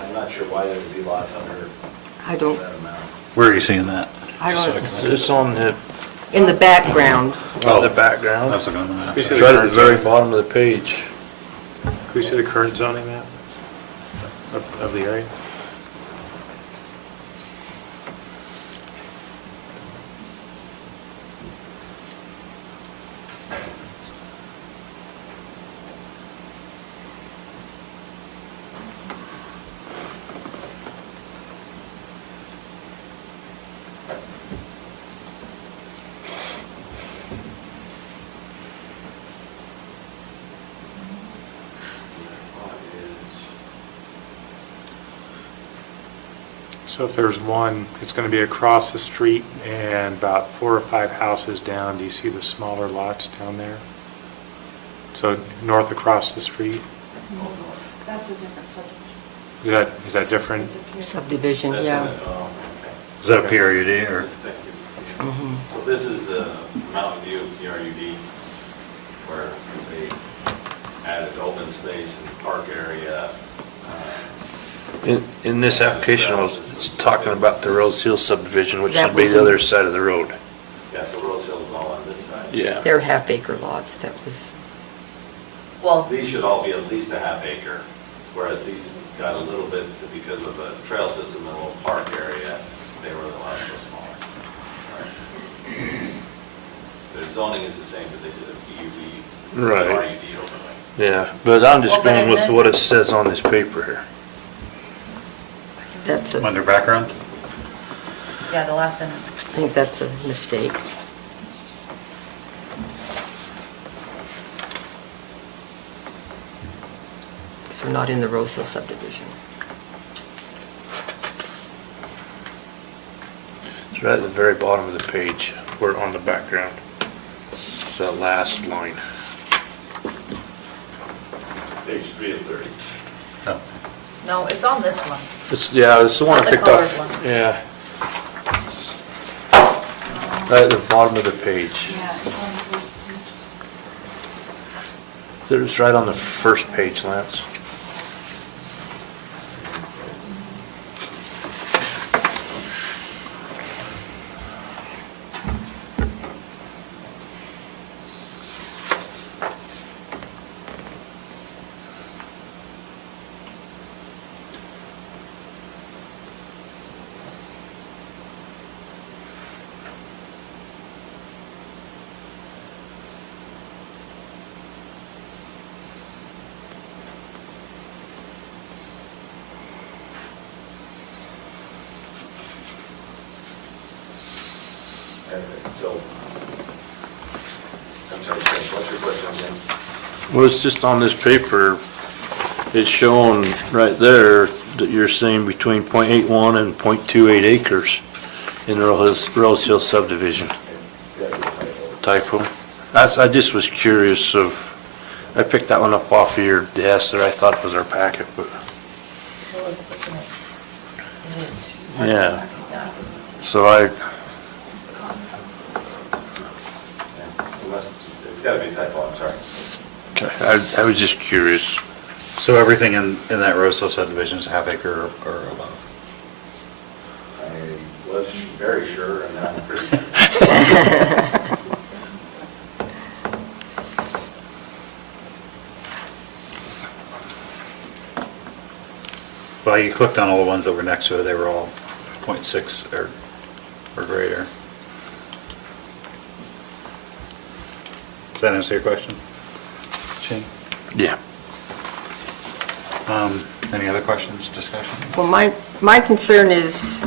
I'm not sure why there would be lots under I don't, that amount. Where are you seeing that? I don't, It's on the in the background. background. That's looking on the map. It's right at the very bottom of the page. Can we see the current zoning map of the area? So if there's one, it's going to be across the street and about 4 or 5 houses down. Do you see the smaller lots down there? So north across the street? That's a different subdivision. Is that different? Subdivision, That's in yeah. it, oh, Is that a PRUD or? Yes, thank you. So this is the Mountain View PRUD, where they added open space and park area. In this application, it's talking about the Rose Hill subdivision, which That would be was the in- other side of the road. Yeah, so Rose Hill's all on this side. Yeah. They're half-acre lots, that was, Well, These should all be at least a half acre, whereas these got a little bit, because of a trail system and a little park area, they were allowed to go smaller. Right. Their zoning is the same, but they did a PUD, Right. RUD overlay. Yeah, but I'm just Well, but going in with this- what it says on this paper here. that's a, Under background? yeah, the last sentence. I think that's a mistake. So not in the Rose Hill subdivision. It's right at the very bottom of the page, where on the background. It's that last line. Page 3 of 30. Oh. No, it's on this one. Yeah, it's the one I Not the picked off. colored one. Yeah. Right at the bottom of the page. It's right on the first page, Lance. So, I'm sorry, what's your question again? Well, it's just on this paper, it's shown right there that you're saying between .81 and .28 acres in the Rose Hill subdivision. It's got to be a typo. Typo. I just was curious I picked that one up off of your desk there, I thought it was our packet, but, Well, it's looking at, it is. yeah. So I, It's got to be a typo, I'm sorry. okay, I was just curious. So everything in that Rose Hill subdivision is half acre or above? I was very sure, and now I'm pretty sure. Well, you clicked on all the ones that were next to it, they were all .6 or greater. Does that answer your question? Shane? Yeah. Any other questions, discussion? Well, my concern is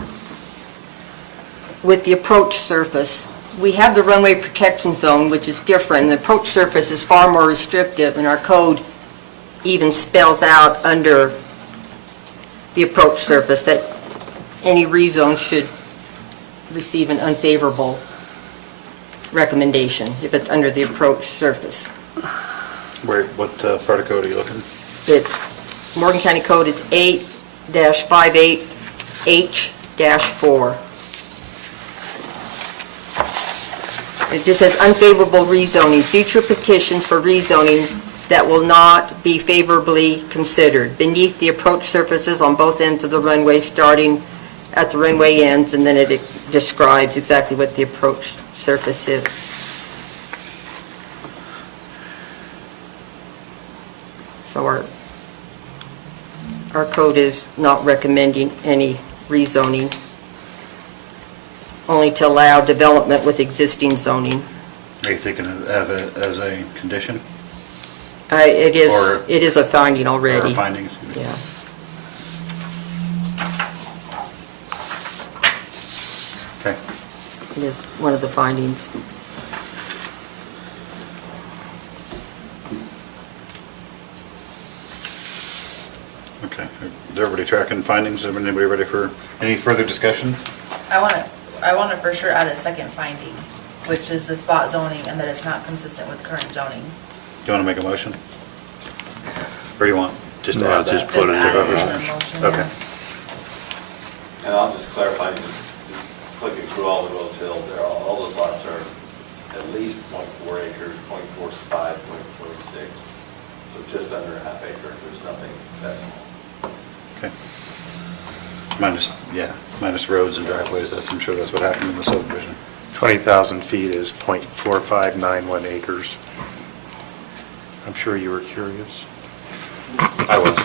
with the approach surface. We have the runway protection zone, which is different. The approach surface is far more restrictive, and our code even spells out under the approach surface that any rezone should receive an unfavorable recommendation if it's under the approach surface. What part of code are you looking? It's, Morgan County Code is 8-58H-4. It just says unfavorable rezoning, future petitions for rezoning that will not be favorably considered beneath the approach surfaces on both ends of the runway, starting at the runway ends, and then it describes exactly what the approach surface is. So our code is not recommending any rezoning, only to allow development with existing zoning. Are you thinking of it as a condition It Or- is a finding or already. findings? Yeah. Okay. It is one of the findings. Okay. Is everybody tracking findings? Is anybody ready for any further discussion? I want to for sure add a second finding, which is the spot zoning and that it's not consistent with current zoning. Do you want to make a motion? Or do you want just to No, add just that? put it Just add in. it Rubber as a stamp? motion, Okay. yeah. And I'll just clarify, through all the Rose Hill, all those lots are at least .4 acres, .45, .46, so just under a half acre. There's nothing that small. Okay. Minus roads and driveways, I'm sure that's what happened in the subdivision. 20,000 feet is .4591 acres. I'm sure you were curious. I was.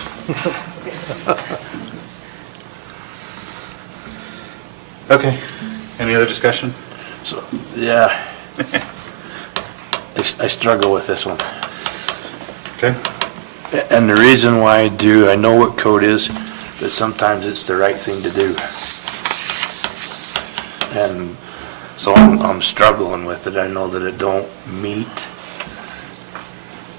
Okay, any other discussion? So, yeah. I struggle with this one. Okay, And the reason why I do, I know what code is, but sometimes it's the right thing to do. And so I'm struggling with it. I know that it don't meet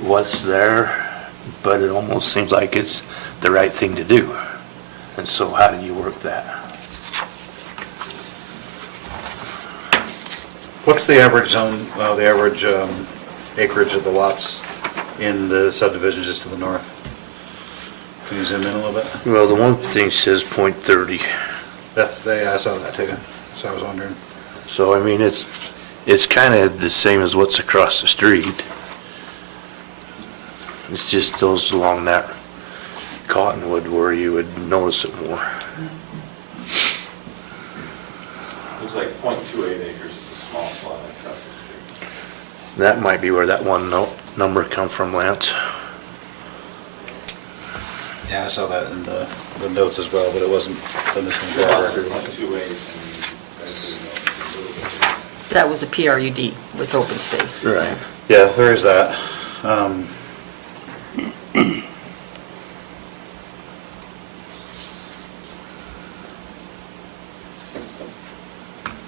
what's there, but it almost seems like it's the right thing to do. And so how do you work that? what's the average zone, the average acreage of the lots in the subdivision just to the north? Can you zoom in a little bit? Well, the one thing says .30. I saw that too, so I was wondering. So, I mean, it's kind of the same as what's across the street. It's just those along that cottonwood where you would notice it more. Looks like .28 acres is a small slot across the street. That might be where that one number come from, Lance. Yeah, I saw that in the notes as well, but it wasn't in this one. Lots of .28 and actually, a little bit. That was a PRUD with open space. Right. Yeah, there is that.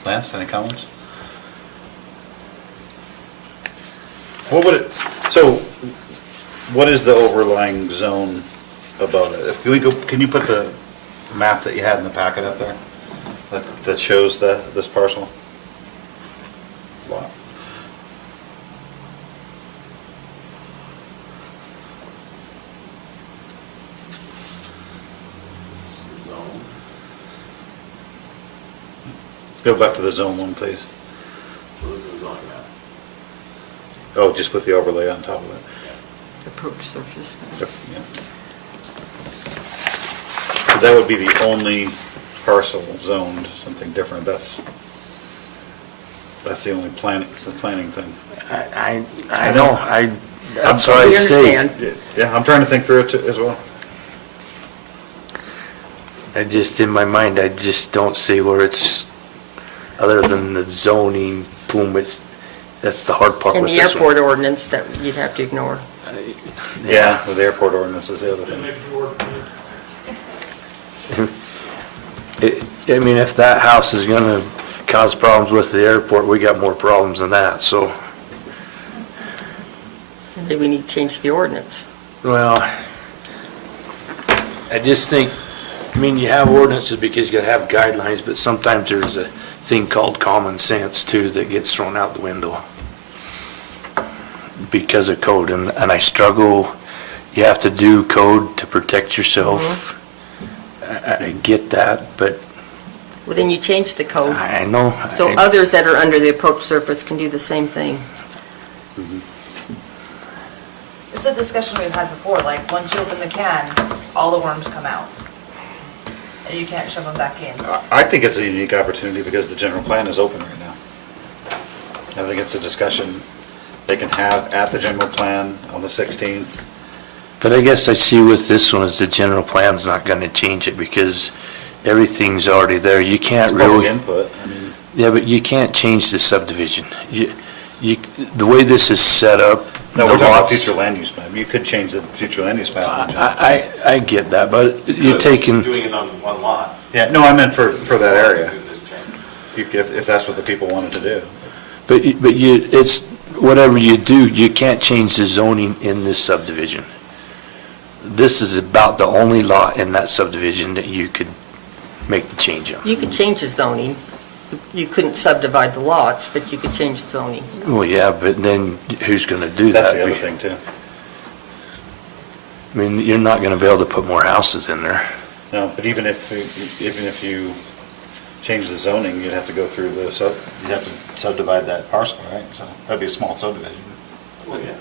Lance, any comments? What would it, so what is the overlying zone above it? Can you put the map that you had in the packet up there that shows this parcel? Lot. Zone. Go back to the zone one, please. So this is zone map. Oh, just put the overlay on top of it. Approach surface. Yeah. So that would be the only parcel zoned something different. That's the only planning thing. I know, that's what I We say. understand. Yeah, I'm trying to think through it too, as well. In my mind, I just don't see where it's, other than the zoning, boom, that's the hard part And with the this airport one. ordinance that you'd have to ignore. Yeah, with the airport ordinance is the other thing. I mean, if that house is gonna cause problems with the airport, we got more problems than that, so, Maybe we need to change the ordinance. well, I just think, I mean, you have ordinances because you gotta have guidelines, but sometimes there's a thing called common sense too that gets thrown out the window because of code, and I struggle, you have to do code to protect yourself. I get that, but Well, then you change the code. I know. So others that are under the approach surface can do the same thing. It's a discussion we've had before, like, once you open the can, all the worms come out. And you can't shove them back in. I think it's a unique opportunity because the general plan is open right now. I think it's a discussion they can have at the general plan on the 16th. But I guess I see with this one is the general plan's not gonna change it because everything's already there. You can't It's public really, input, I mean, yeah, but you can't change the subdivision. The way this is set up, no, the we're talking about lots. future land use map. You could change the future land use map. in the general plan. I get that, but you're Good. taking, Doing it on one lot. Yeah, no, I meant for that area, Do this change. if that's what the people wanted to do. but it's, whatever you do, you can't change the zoning in this subdivision. This is about the only lot in that subdivision that you could make the change on. You could change the zoning. You couldn't subdivide the lots, but you could change the zoning. Well, yeah, but then who's gonna do that? That's the other thing too. I mean, you're not gonna be able to put more houses in there. No, but even if you change the zoning, you'd have to go through the, you'd have to subdivide that parcel, right? So that'd be a small subdivision. Well, yeah.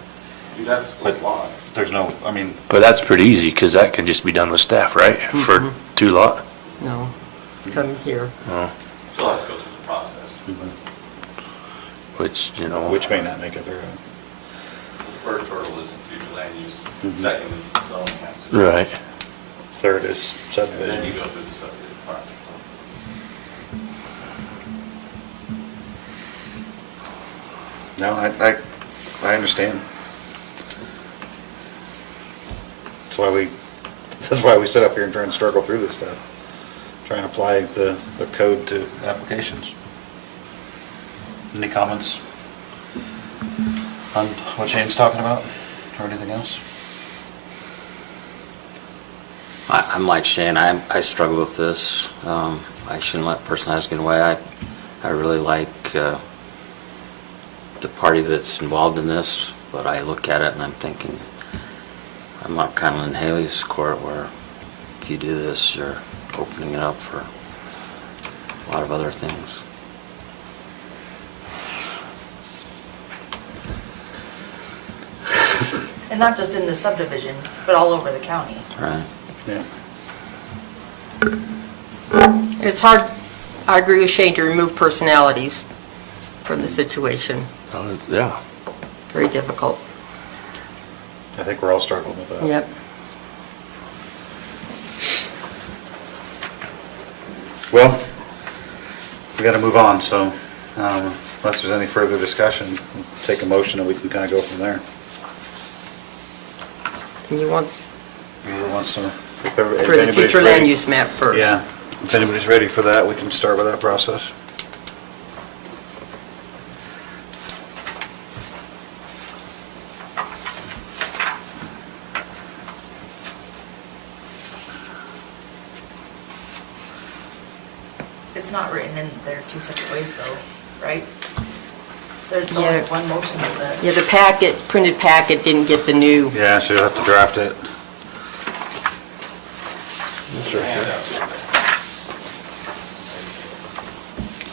You'd have to split lot. There's no, I mean, But that's pretty easy, because that could just be done with staff, right? For 2 lot? No, come here. Oh, Still have to go through the process. which, you know. which may not make it through. The first hurdle is future land use. Second is the zoning has to. Right. Third is And then you subdivision. go through the subdivision process. No, I understand. That's why we sit up here and try and struggle through this stuff. Try and apply the code to applications. Any comments on what Shane's talking about, or anything else? I'm like Shane, I struggle with this. I shouldn't let personalities get away. I really like the party that's involved in this, but I look at it and I'm thinking, I'm not kind of in Haley's court where if you do this, you're opening it up for a lot of other things. And not just in the subdivision, but all over the county. Right? Yeah. It's hard, I agree with Shane, to remove personalities from the situation. Yeah. Very difficult. I think we're all struggling with that. Yep. Well, we got to move on, so unless there's any further discussion, we'll take a motion and we can kind of go from there. And you want, Whoever wants to, if for the anybody's future ready. land use map first. Yeah, if anybody's ready for that, we can start with that process. It's not written in there 2 separate ways though, right? There's only Yeah. one motion of that. Yeah, the packet, printed packet didn't get the new, Yeah, so you'll have to draft it.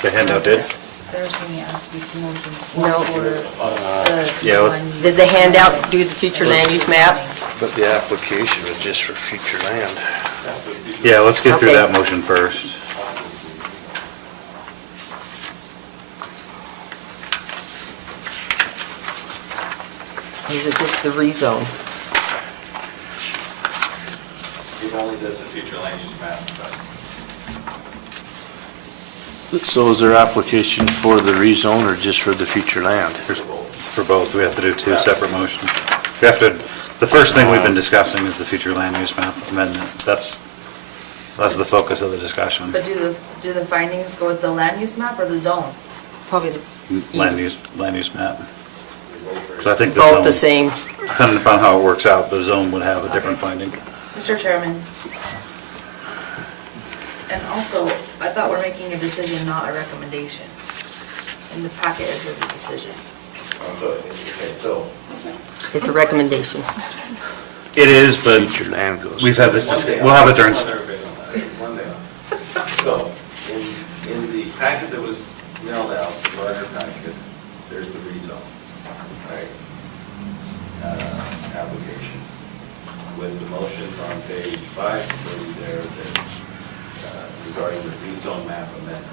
The handout did? They're saying it has to be 2 motions. No. One for the Yeah, let's- land use did the and handout one do the future for land use map? zoning. But the application was just for future land. Yeah, let's get through Okay. that motion first. Or is it just the rezone? It only does the future land use map, but So is there application for the rezone or just for the future land? For both, we have to do 2 separate motions. We have to, the first thing we've been discussing is the future land use map amendment. That's the focus of the discussion. But do the findings go with the land use map or the zone? Probably Land use map. So I think both the the zone, same. depending upon how it works out, the zone would have a different finding. Mr. Chairman. And also, I thought we're making a decision, not a recommendation. In the packet, it says a decision. okay, so. It's a recommendation. It is, but Future land goes. we've had this, we'll have it during, One day. So, in the packet that was mailed out, the letter packet, there's the rezone, right? Application. With the motions on page 530 there that regarding the rezone map amendment.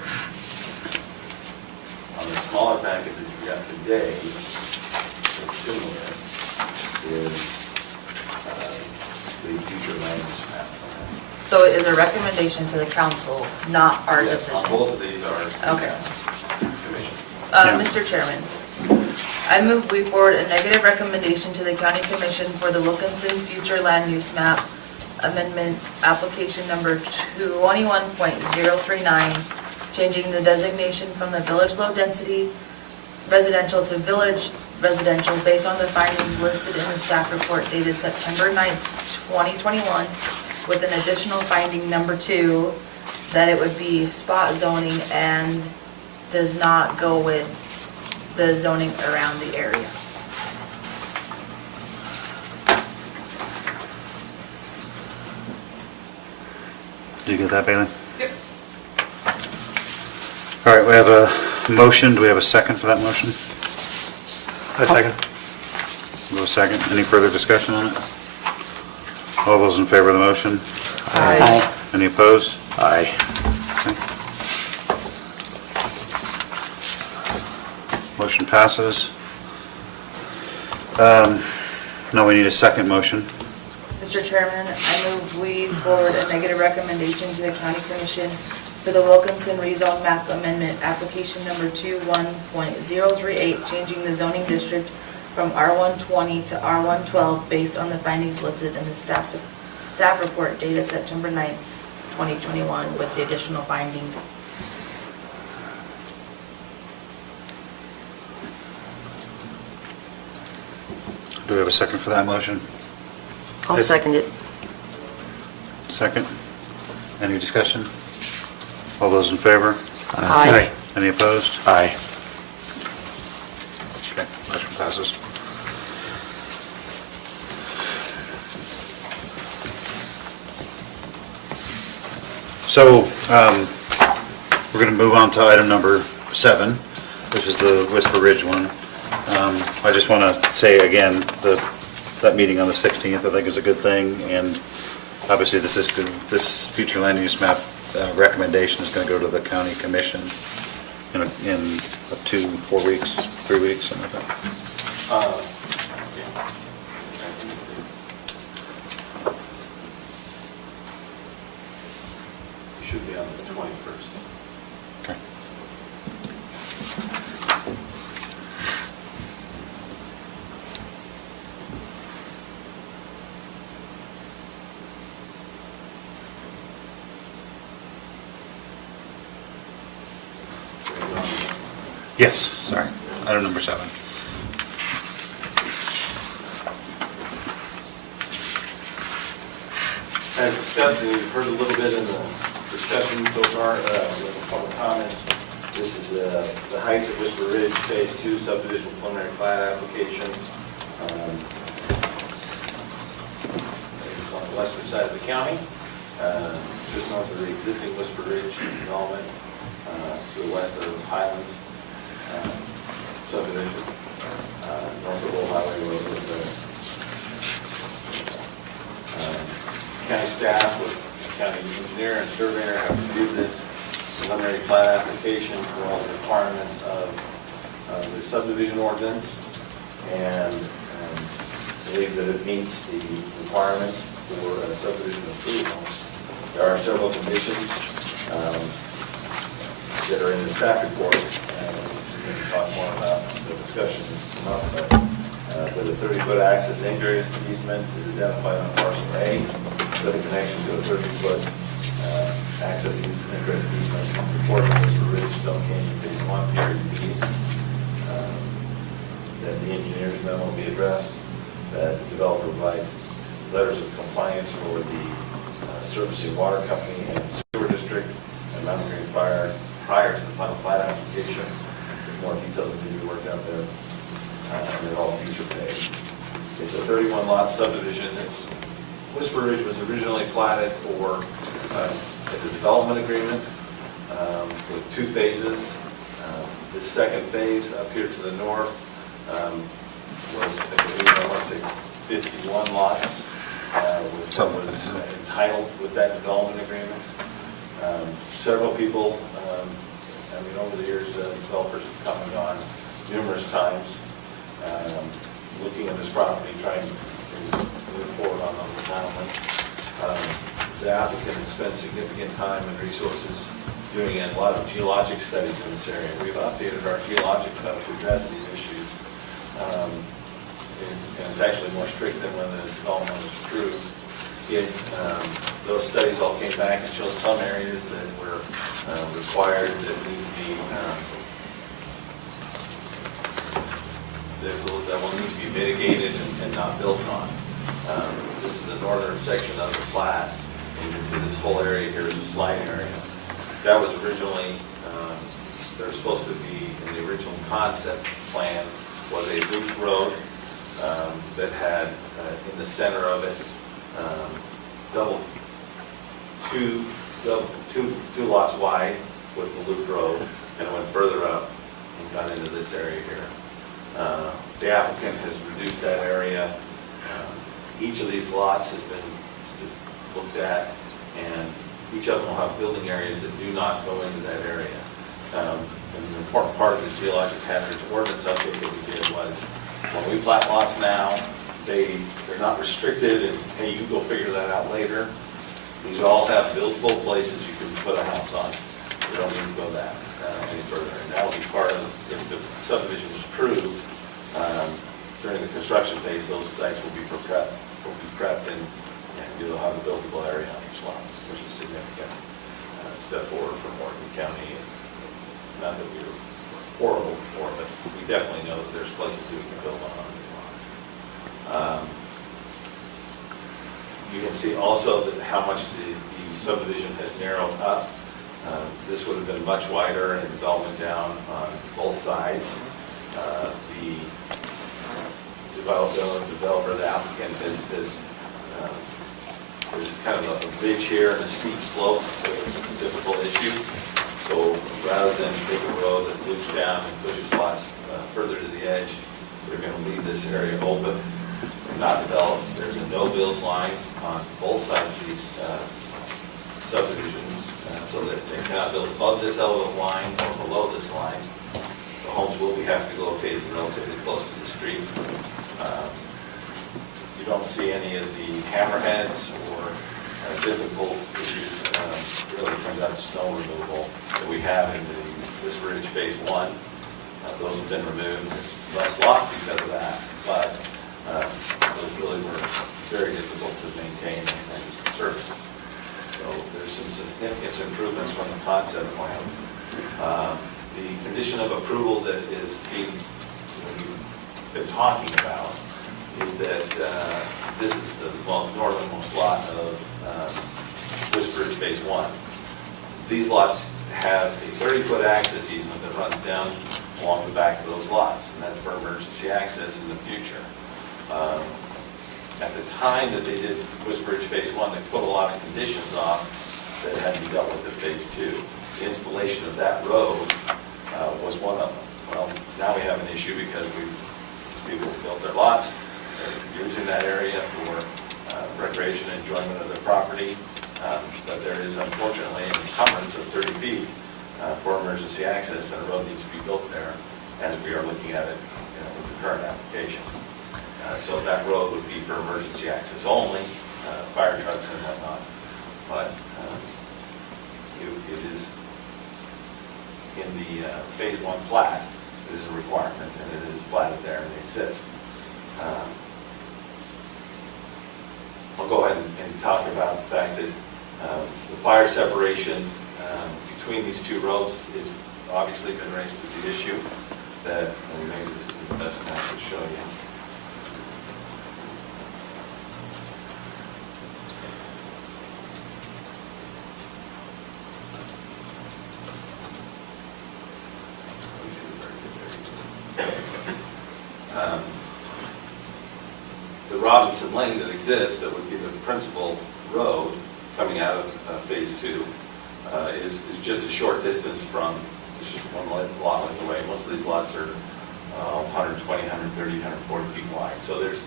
On the smaller packet that you got today, it's similar, is the future land use map amendment. So it is a recommendation to the council, not our Yes, decision. both of these are Okay. commission. Yeah. Mr. Chairman, I move we forward a negative recommendation to the county commission for the Wilkinson future land use map amendment application number 21.039, changing the designation from the village low density residential to village residential based on the findings listed in the staff report dated September 9th, 2021, with an additional finding number 2, that it would be spot zoning and does not go with the zoning around the area. do you get that, Bailey? All right, we have a motion. Do we have a second for that motion? A second. We have a second. Any further discussion on it? All those in favor of the motion? Aye. Any opposed? Aye. Motion passes. Now we need a second motion. Mr. Chairman, I move we forward a negative recommendation to the County Commission for the Wilkinson rezone map amendment, application number 21.038, changing the zoning district from R120 to R112 based on the findings listed in the staff report dated September 9th, 2021, with the additional finding. Do we have a second for that motion? I'll second it. Second. Any discussion? All those in favor? Aye. Any opposed? Aye. Okay, motion passes. So, we're going to move on to item number 7, which is the Whisper Ridge one. I just want to say again, that meeting on the 16th, I think is a good thing, and obviously this future land use map recommendation is going to go to the county commission in 4 weeks, 3 weeks, something like that. You should be on the 21st. Okay. Yes, sorry. Item number 7. As discussed, and you've heard a little bit in the discussion so far with the public comments, this is the Heights of Whisper Ridge Phase 2 Subdivision Preliminary Plat application. It's on the western side of the county, just north of the existing Whisper Ridge development, to the west of Highlands Subdivision, north of Old Highway Road with the county staff with county engineer and surveyor have reviewed this preliminary plat application for all the requirements of the subdivision ordinance and believe that it meets the requirements for subdivision approval. There are several conditions that are in the staff report, and we can talk more about the discussion that's come up, but a 30-foot access ingress easement is identified on parcel A with a connection to a 30-foot access ingress easement reported to Whisper Ridge Stone Canyon Phase 1 Period B. That the engineer's memo will be addressed, that the developer provide letters of compliance for the servicing water company and sewer district and Mountain Green Fire prior to the final plat application. There's more details that need to be worked out there, and they're all future paid. It's a 31-lot subdivision. Whisper Ridge was originally platted for as a development agreement with 2 phases. This second phase up here to the north was, I believe, I want to say 51 lots, was entitled with that development agreement. Several people, over the years, developers have come and gone numerous times, looking at this property, trying to move forward on the development. The applicant has spent significant time and resources doing a lot of geologic studies in this area. We've updated our geologic code to address these issues. And it's actually more strict than when the development was approved. Those studies all came back and showed some areas that were required that need to be that will need to be mitigated and not built on. This is the northern section of the plat, and you can see this whole area here is a slide area. That was originally, there was supposed to be, in the original concept plan, was a loop road that had in the center of it two lots wide with the loop road, and went further up and got into this area here. The applicant has reduced that area. Each of these lots has been looked at, and each of them will have building areas that do not go into that area. And an important part of the geologic hazards ordinance update that we did was, when we plat lots now, they're not restricted, and hey, you go figure that out later. These all have buildable places you can put a house on. We don't need to go that any further. And that will be part of, if the subdivision was approved, during the construction phase, those sites will be prepped and you'll have a buildable area on each lot, which is significant step forward for Morgan County. Not that we were horrible before, but we definitely know that there's places that we can build on these lots. You can see also that how much the subdivision has narrowed up. This would have been much wider and development down on both sides. The developer, the applicant, there's kind of a ridge here and a steep slope, so it's a difficult issue. So rather than take a road that loops down and pushes lots further to the edge, they're going to leave this area open and not developed. There's a no-build line on both sides of these subdivisions, so that they cannot build above this elevated line or below this line. The homes will have to be located relatively close to the street. You don't see any of the hammerheads or difficult issues really comes out of snow removal that we have in this Ridge Phase 1. Those have been removed. There's less loss because of that, but those really were very difficult to maintain and service. So there's some significant improvements from the concept plan. The condition of approval that is being been talking about is that this is the northernmost lot of Ridge Phase 1. These lots have a 30-foot access easement that runs down along the back of those lots, and that's for emergency access in the future. At the time that they did Ridge Phase 1, they put a lot of conditions on that had to be dealt with at Phase 2. The installation of that road was one of them. Well, now we have an issue because people built their lots, they're using that area for recreation and enjoyment of their property, but there is unfortunately an encumbrance of 30 feet for emergency access, and a road needs to be built there as we are looking at it with the current application. So that road would be for emergency access only, fire trucks and whatnot, but it is in the Phase 1 plat. It is a requirement, and it is platted there and it exists. I'll go ahead and talk about the fact that the fire separation between these two roads is obviously been raised as the issue that, and maybe this isn't the best map to show you. The Robinson Lane that exists, that would be the principal road coming out of Phase 2, is just a short distance from, it's just one lot length away. Most of these lots are 120, 130, 140 feet wide. So there's,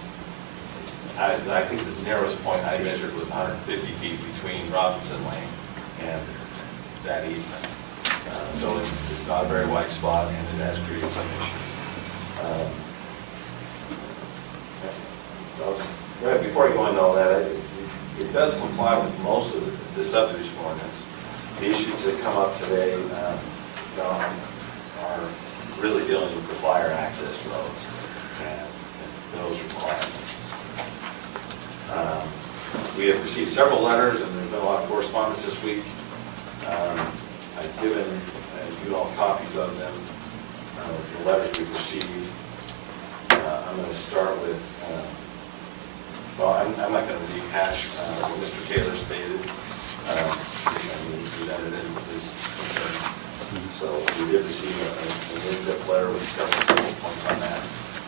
I think the narrowest point I measured was 150 feet between Robinson Lane and that easement. So it's not a very wide spot, and it has created some issues. Before I go into all that, it does comply with most of the subdivision ordinance. The issues that come up today are really dealing with the fire access roads and those requirements. We have received several letters, and there's been a lot of correspondence this week. I've given you all copies of them, the letters we've received. I'm going to start with, well, I'm not going to rehash what Mr. Taylor stated. He presented it with his concern. So we did receive an in-depth letter with several points on that.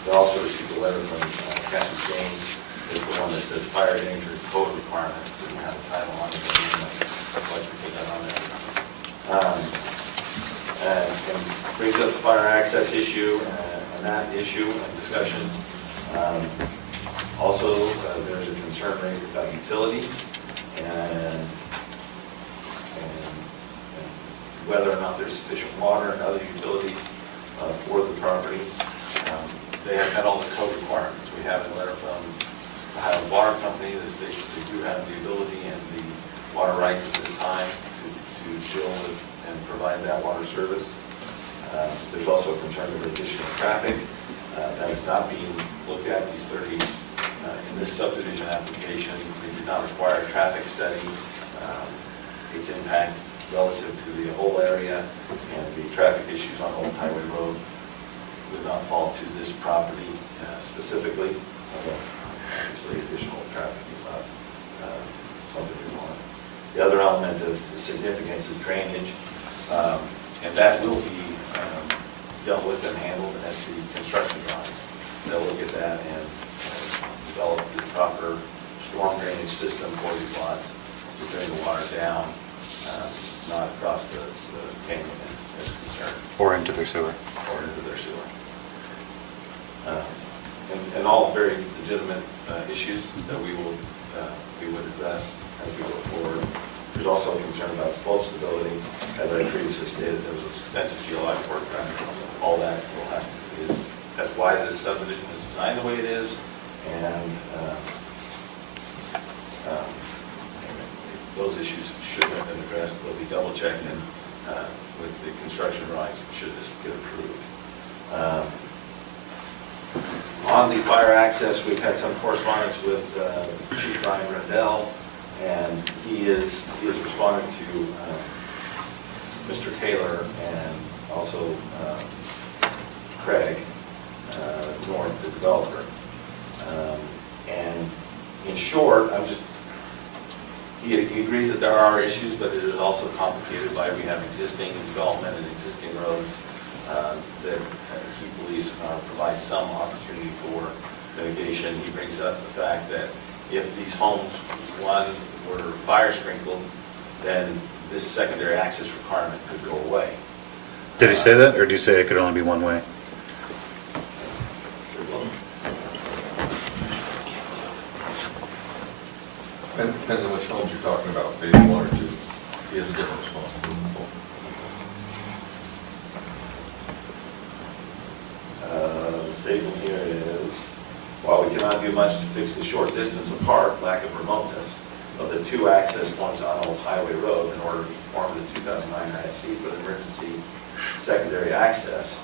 We also received a letter from Captain James. It's the one that says fire danger code requirements. Didn't have a title on it. I'd like to put that on there. And brings up the fire access issue and that issue and discussions. Also, there's a concern raised about utilities and whether or not there's sufficient water and other utilities for the property. They have met all the code requirements. We have a letter from the Highland Water Company that states that they do have the ability and the water rights at this time to deal with and provide that water service. There's also a concern of additional traffic that is not being looked at. These 30, in this subdivision application, they did not require a traffic study. Its impact relative to the whole area and the traffic issues on Old Highway Road would not fall to this property specifically, although obviously additional traffic is not something we want. The other element of significance is drainage, and that will be dealt with and handled as the construction drawings. They'll look at that and develop the proper storm drainage system for these lots to drain the water down, not across the canyon as concerned. Or into their sewer. Or into their sewer. And all very legitimate issues that we would address as we go forward. There's also a concern about slope stability. As I previously stated, there was extensive geologic work done. All that will have that's why this subdivision is designed the way it is, and those issues should have been addressed. They'll be double checked in with the construction drawings should this get approved. On the fire access, we've had some correspondence with Chief Brian Rendell, and he is responding to Mr. Taylor and also Craig North, the developer. And in short, he agrees that there are issues, but it is also complicated by we have existing development and existing roads that he believes provide some opportunity for mitigation. He brings up the fact that if these homes, one, were fire sprinkled, then this secondary access requirement could go away. Did he say that, or did he say it could only be one way? Depends on which homes you're talking about, phase 1 or 2. He has a different response. The statement here is, while we cannot do much to fix the short distance apart, lack of remoteness of the two access points on Old Highway Road in order to perform the 2009 IFC for the emergency secondary access,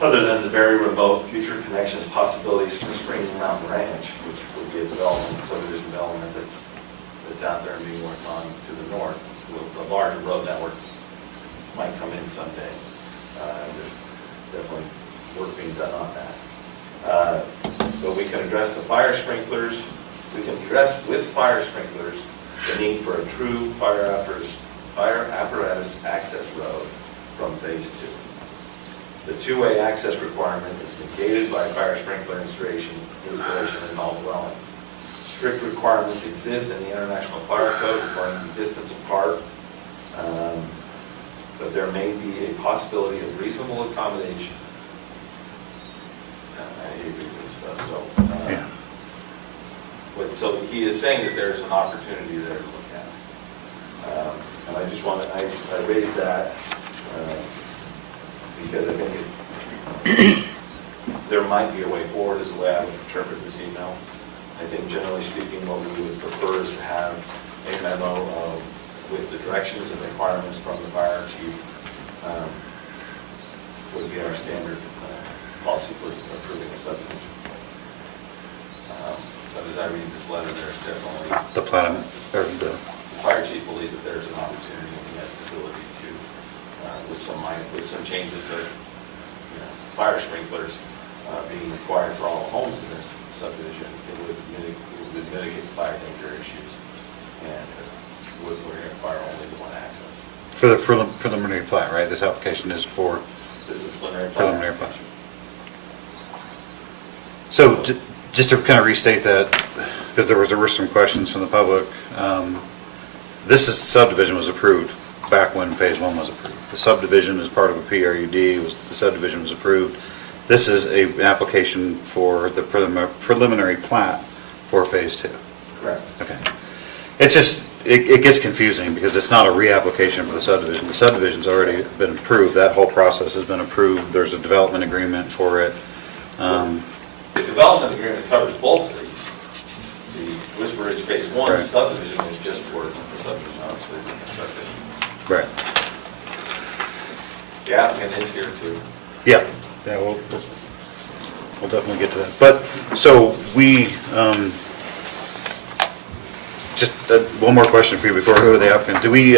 other than the very remote future connections possibilities for Spring Mountain Ranch, which would be a development, subdivision development that's out there and being worked on to the north. So a larger road network might come in someday. There's definitely work being done on that. But we can address the fire sprinklers. We can address with fire sprinklers the need for a true fire apparatus access road from phase 2. The two-way access requirement is negated by fire sprinkler installation in all dwellings. Strict requirements exist in the International Fire Code regarding distance apart, but there may be a possibility of reasonable accommodation. I hate reading this stuff, so he is saying that there's an opportunity there to look at. And I just want to, I raised that because I think there might be a way forward is the way I would interpret this email. I think generally speaking, what we would prefer is to have a memo with the directions and requirements from the fire chief would be our standard policy for approving a subdivision. But as I read this letter, there's definitely The plan, or the the fire chief believes that there's an opportunity and he has the ability to, with some changes of fire sprinklers being required for all homes in this subdivision, it would mitigate fire danger issues and would require only the one access. for the preliminary plat, right? This application is for This is preliminary. preliminary plat. So just to kind of restate that, because there were some questions from the public, this is, subdivision was approved back when Phase 1 was approved. The subdivision is part of a PRUD, the subdivision was approved. This is an application for the preliminary plat for Phase 2. Correct. Okay. It's just, it gets confusing because it's not a reapplication for the subdivision. The subdivision's already been approved, that whole process has been approved, there's a development agreement for it. The development agreement covers both of these. The Whisper Ridge Phase 1 Right. subdivision is just for the subdivision, obviously, the construction. Right. The applicant is here too. Yeah, we'll definitely get to that. But, so we, just one more question for you before we go to the applicant. Do we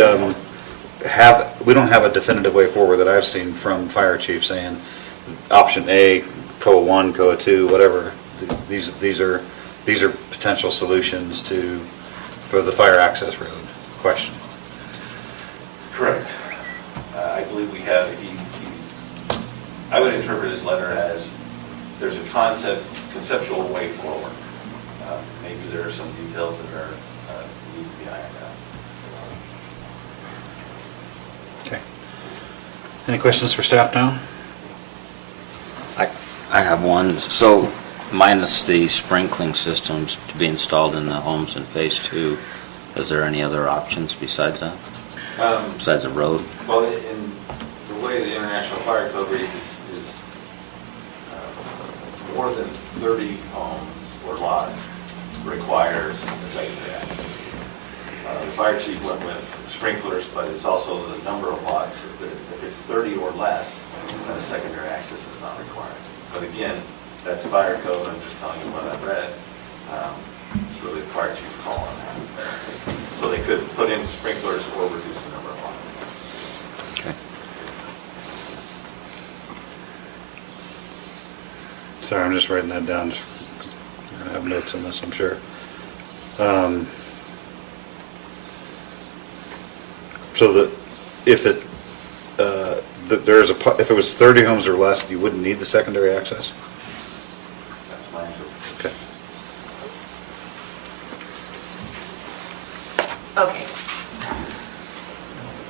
we don't have a definitive way forward that I've seen from fire chief saying option A, COA 1, COA 2, whatever, these are potential solutions for the fire access road question. Correct. I believe we have, I would interpret his letter as there's a conceptual way forward. Maybe there are some details that are need to be ironed out. Okay. Any questions for staff now? I have one. So minus the sprinkling systems to be installed in the homes in Phase 2, is there any other options besides that? Besides the road? Well, in the way the International Fire Code reads is more than 30 homes or lots requires a secondary access. The fire chief went with sprinklers, but it's also the number of lots. If it's 30 or less, then a secondary access is not required. But again, that's fire code, I'm just telling you what I've read. It's really the fire chief's call on that. So they could put in sprinklers or reduce the number of lots. Okay. Sorry, I'm just writing that down. We're going to have notes on this, I'm sure. So that if if it was 30 homes or less, you wouldn't need the secondary access? That's my interpretation. Okay. Okay.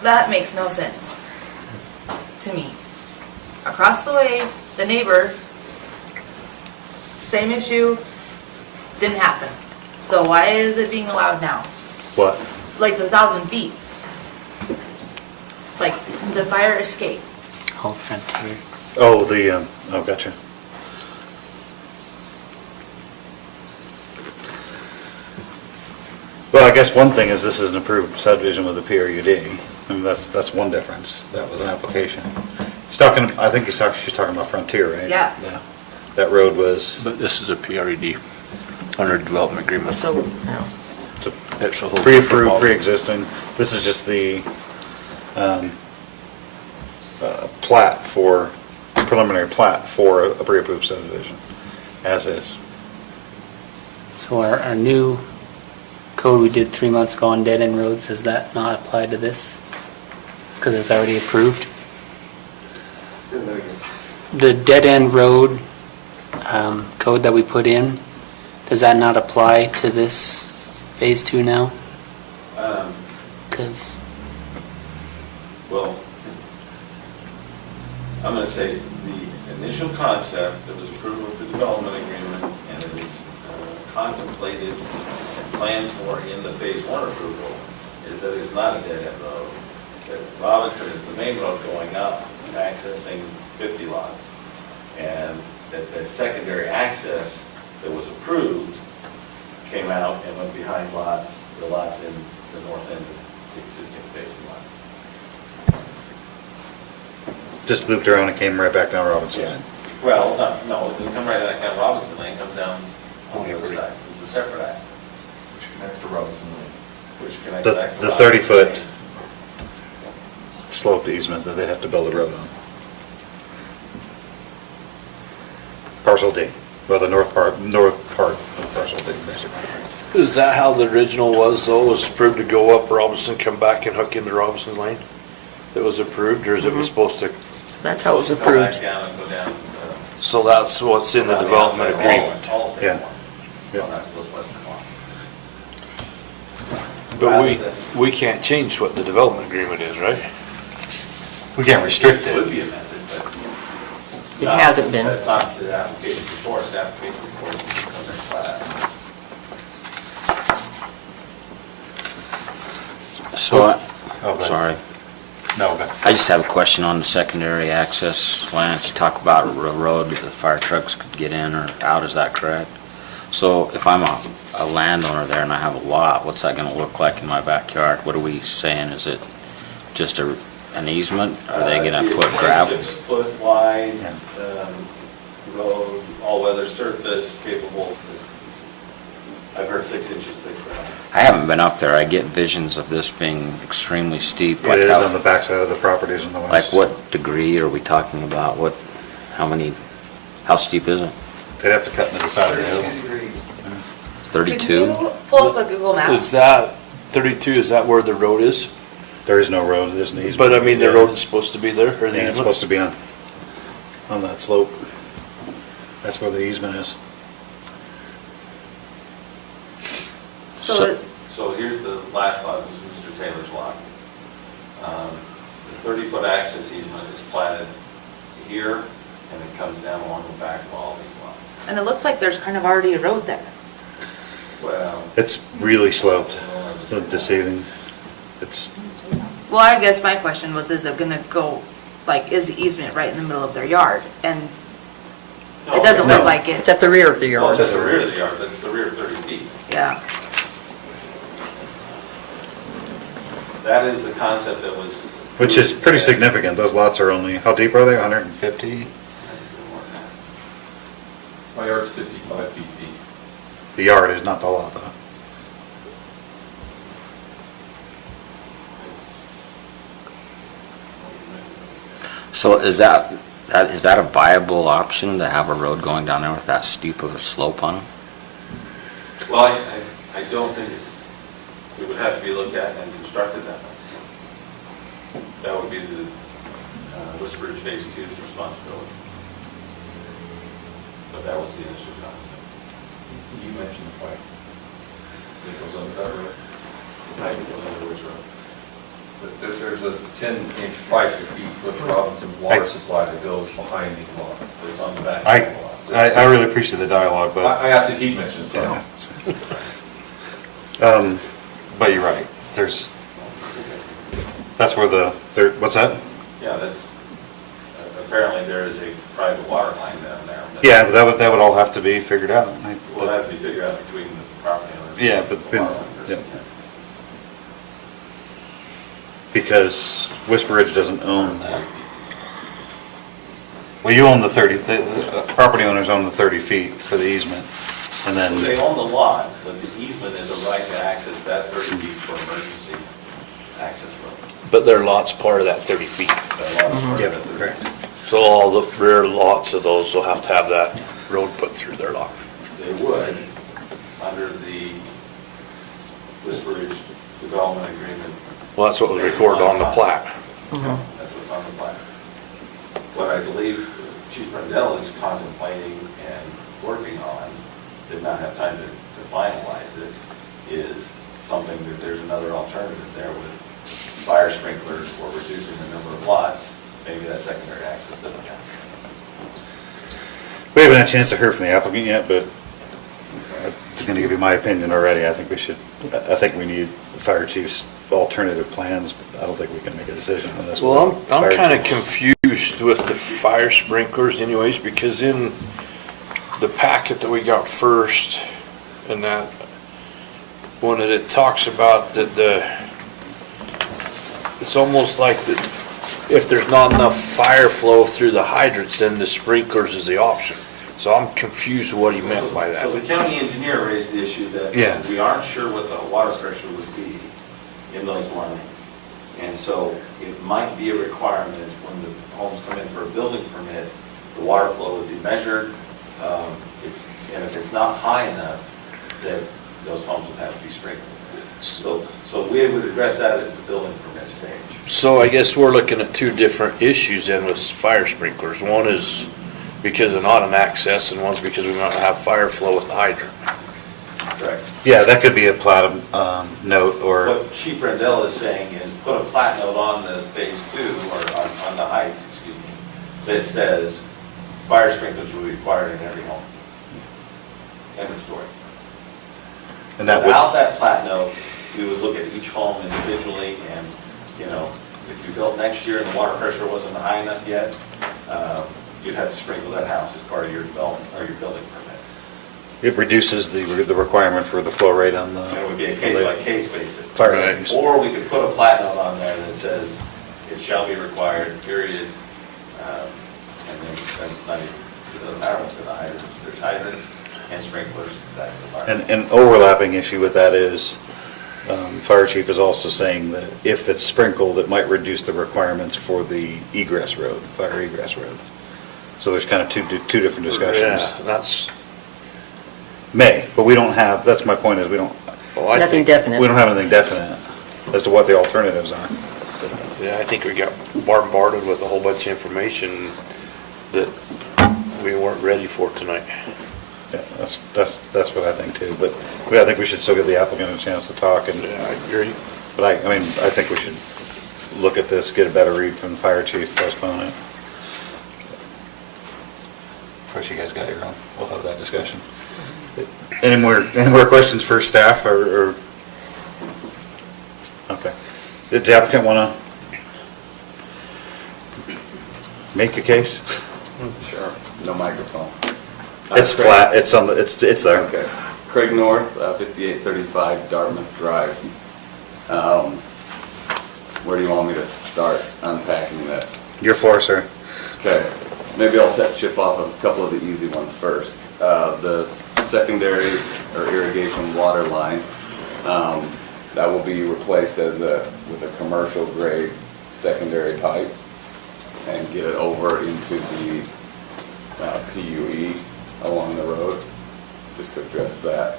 That makes no sense to me. Across the way, the neighbor, same issue, didn't happen. So why is it being allowed now? What? Like the 1,000 feet? Like the fire escape? Whole frontier. Oh, gotcha. Well, I guess one thing is this is an approved subdivision with a PRUD. I mean, that's one difference. That was an application. She's talking about Frontier, right? Yeah. Yeah. That road was, But this is a PRD under development agreement. So, yeah. That's a whole pre-approved, different pre-existing. This is just the preliminary plat for a pre-approved subdivision, as is. So our new code we did 3 months ago on dead-end roads, does that not apply to this? Because it's already approved? The dead-end road code that we put in, does that not apply to this Phase 2 now? Because... Well, I'm going to say the initial concept that was approved with the development agreement and it is contemplated and planned for in the Phase 1 approval is that it's not a dead-end road. That Robinson is the main road going up, accessing 50 lots. And that the secondary access that was approved came out and went behind the lots in the north end of the existing Phase 1. Just looped around and came right back down Robinson Lane. Well, no, it doesn't come right down Robinson Lane, it comes down on the other side. It's a separate access. Which connects to Robinson Lane. Which connects back to The Robinson 30-foot Lane. sloped easement that they'd have to build a road on. Parcel D, well, the north part of parcel D, basically. Is that how the original was, though? It was approved to go up Robinson, come back and hook into Robinson Lane? It was approved, or is it was supposed to? That's how it was Go back approved. down and go down. So that's what's in the development agreement? All of Phase Yeah. 1. Yeah. Well, that's what's western But rather than- we can't change what the development agreement is, right? We can't restrict It would it. be amended, but. It hasn't been. That's not the application before us. The application before us is under plat. So, Okay. sorry. No, okay. I just have a question on the secondary access lands. You talk about a road that the fire trucks could get in or out, is that correct? So if I'm a landowner there and I have a lot, what's that gonna look like in my backyard? What are we saying? Is it just an easement? Are they gonna put gravel? 6-foot wide road, all-weather surface, capable, I've heard 6 inches thick ground. I haven't been up there. I get visions of this being extremely steep. It like is how- on the backside of the properties in the west. Like what degree are we talking about? How steep is it? They'd have to cut into the side of the hill. 32? Could you pull up a Google map? Is that 32, is that where the road is? There is no road, there's an easement. But I mean, the Yeah. road is supposed to be there, or the Yeah, it's easement? supposed to be on that slope. That's where the easement is. So, So here's the last lot, this is Mr. Taylor's lot. The 30-foot access easement is platted here, and it comes down along the back of all these lots. and it looks like there's kind of already a road there. Well, It's really sloped, it's deceiving. It's, Well, I guess my question was, is it gonna go, like, is the easement right in the middle of their yard? And it doesn't look No. like It's it, at the rear of the well, yard. it's at the rear of the yard, but it's the rear 30 feet. yeah. That is the concept that was. which is pretty significant. Those lots are only, how deep are they? 150? My yard's 55 feet deep. The yard is not the lot, though. So is that a viable option to have a road going down there with that steep of a slope on it? Well, I don't think it would have to be looked at and constructed that way. That would be the Whisper Ridge Phase 2's responsibility. But that was the initial concept. You mentioned the pipe. It goes under that road. The pipe goes under which road? But there's a 10-inch pipe that feeds Butch Robinson's water supply that goes behind these lots. It's on the back of the lot. I really appreciate the dialogue, but. I asked if he mentioned something. But you're right, that's where what's that? Yeah, that's, apparently there is a private water line down there. Yeah, but that would all have to be figured out. Will have to be figured out between the property owners. Yeah, and but, the water line. yeah. Because Whisper Ridge doesn't own that. Well, you own the property owners own the 30 feet for the easement, and then. They own the lot, but the easement is a right to access that 30 feet for emergency access road. But their lot's part of that 30 feet. That lot is part Yeah, of it. correct. So all the rear lots of those will have to have that road put through their lot. They would, under the Whisper Ridge Development Agreement. Well, that's what was recorded on the plat. That's what's on the plan. What I believe Chief Brendel is contemplating and working on, did not have time to finalize it, is something that there's another alternative there with fire sprinklers or reducing the number of lots. Maybe that secondary access doesn't count. We haven't had a chance to hear from the applicant yet, but I'm going to give you my opinion already. I think we need the fire chief's alternative plans. I don't think we can make a decision on this. Well, without the I'm fire kind of chief's. confused with the fire sprinklers anyways, because in the packet that we got first, and that, when it talks about that it's almost like that if there's not enough fire flow through the hydrants, then the sprinklers is the option. So I'm confused what he meant by that. So the county engineer raised the issue that Yeah. we aren't sure what the water pressure would be in those lines. And so it might be a requirement when the homes come in for a building permit, the water flow would be measured. And if it's not high enough, then those homes would have to be sprinkled. So we would address that at the building permit stage. So I guess we're looking at two different issues then with fire sprinklers. One is because of not an access, and one's because we might have fire flow with the hydrant. correct? Yeah, that could be a plat note or, What Chief Rendell is saying is put a plat note on the phase 2, or on the heights, excuse me, that says fire sprinklers will be required in every home. End of story. and that would, Without that plat note, we would look at each home individually and, you know, if you built next year and the water pressure wasn't high enough yet, you'd have to sprinkle that house as part of your development or your building permit. it reduces the requirement for the flow rate on the. And it would be a case-by-case basis. Fire ratings. Or we could put a plat note on there that says it shall be required, period. And then it's not even, it doesn't matter what's in the hydrants. There's hydrants and sprinklers, that's the fire. And an overlapping issue with that is, fire chief is also saying that if it's sprinkled, it might reduce the requirements for the egress road, fire egress road. So there's kind of two different discussions. Yeah, that's, May, but we don't have, that's my point is we don't, well, I Nothing think, definite. we don't have anything definite as to what the alternatives are. yeah, I think we got bombarded with a whole bunch of information that we weren't ready for tonight. Yeah, that's what I think too, but I think we should still give the applicant a chance to talk and. Yeah, I agree. But I mean, I think we should look at this, get a better read from the fire chief, postpone it. Of course, you guys got your own, we'll have that discussion. Any more questions for staff or? Okay. Did the applicant want to make a case? Sure, no microphone. It's Craig. flat, it's on the, it's there. Okay. Craig North, 5835 Dartmouth Drive. Where do you want me to start unpacking this? Your floor, sir. Okay, maybe I'll chip off a couple of the easy ones first. The secondary or irrigation water line, that will be replaced with a commercial grade secondary pipe and get it over into the PUE along the road, just to address that.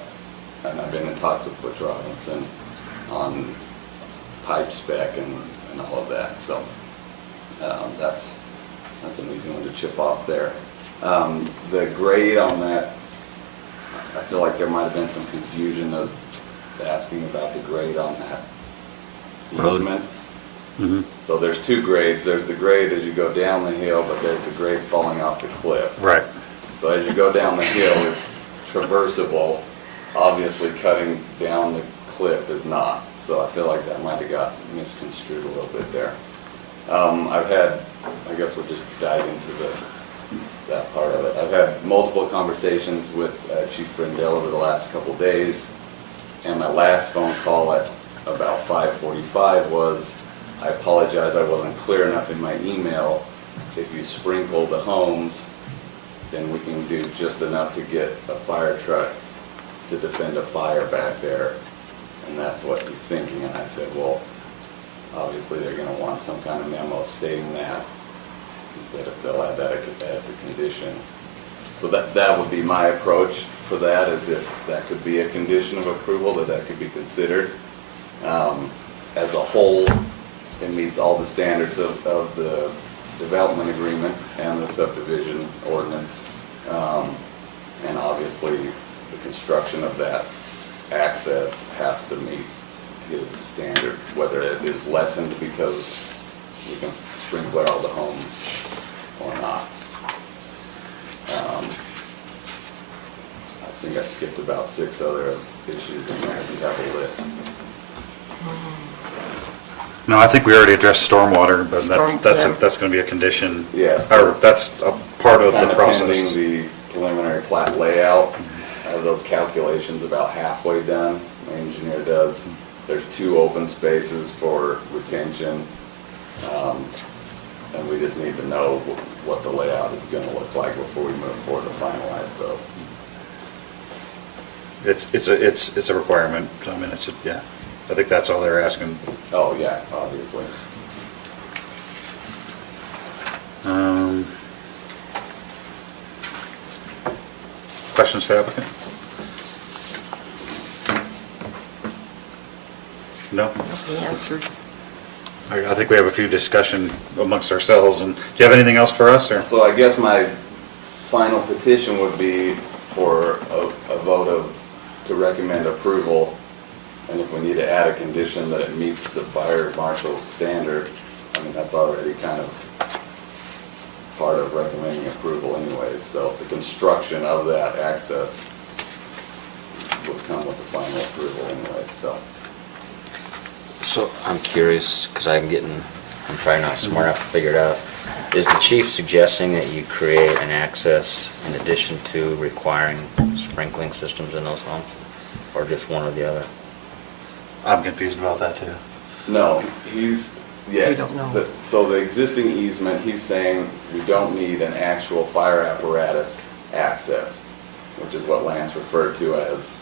And I've been in talks with Butch Robinson on pipe spec and all of that, so that's an easy one to chip off there. The grade on that, I feel like there might have been some confusion of asking about the grade on that Road. easement. So there's two grades. There's the grade as you go down the hill, but there's the grade falling off the cliff. Right. So as you go down the hill, it's traversable. Obviously, cutting down the cliff is not. So I feel like that might have got misconstrued a little bit there. I've had, I guess we'll just dive into that part of it. I've had multiple conversations with Chief Brindell over the last couple days, and my last phone call at about 5:45 was, I apologize, I wasn't clear enough in my email. If you sprinkle the homes, then we can do just enough to get a fire truck to defend a fire back there. And that's what he's thinking. And I said, well, obviously they're going to want some kind of memo stating that. He said if they'll add that as a condition. So that would be my approach for that, is if that could be a condition of approval, that could be considered. As a whole, it meets all the standards of the development agreement and the subdivision ordinance. And obviously, the construction of that access has to meet his standard, whether it is lessened because we can sprinkler all the homes or not. I think I skipped about 6 other issues in there, if you have a list. No, I think we already addressed stormwater, but Storm- that's yeah. going to be a condition. Yes. Or that's a part of the That's process. kind of pending the preliminary plat layout. I have those calculations about halfway done, my engineer does. There's 2 open spaces for retention, and we just need to know what the layout is going to look like before we move forward to finalize those. It's a requirement. I mean, yeah. I think that's all they're asking. Oh, yeah, obviously. Questions for the applicant? No? He answered. I think we have a few discussion amongst ourselves, and do you have anything else for us, or? So I guess my final petition would be for a vote of to recommend approval, and if we need to add a condition that it meets the fire marshal's standard, I mean, that's already kind of part of recommending approval anyways. So the construction of that access would come with the final approval anyways, so. So I'm curious, because I'm probably not smart enough to figure it out. Is the chief suggesting that you create an access in addition to requiring sprinkling systems in those homes? Or just one or the other? I'm confused about that too. No, yeah. We don't know. So the existing easement, he's saying we don't need an actual fire apparatus access, which is what Lance referred to as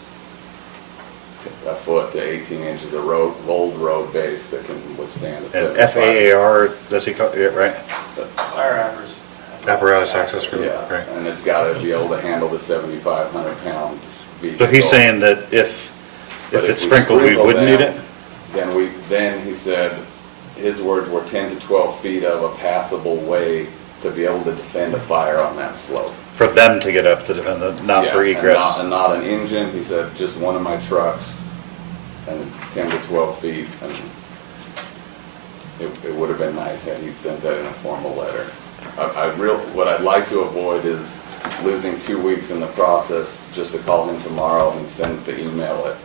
a foot to 18 inches of old road base that can withstand a And 75. FAAR, does he call it, right? Fire Apparatus access road, Yeah, right. and it's got to be able to handle the 7,500 pound vehicle. So he's saying that if But it's we sprinkled, we sprinkle wouldn't need them, it? Then he said, his words were 10 to 12 feet of a passable way to be able to defend a fire on that slope. For them to get up to defend, not for Yeah, egress? And not an engine, he said, just one of my trucks, and it's 10 to 12 feet, and it would have been nice had he sent that in a formal letter. What I'd like to avoid is losing 2 weeks in the process just to call him tomorrow and he sends the email at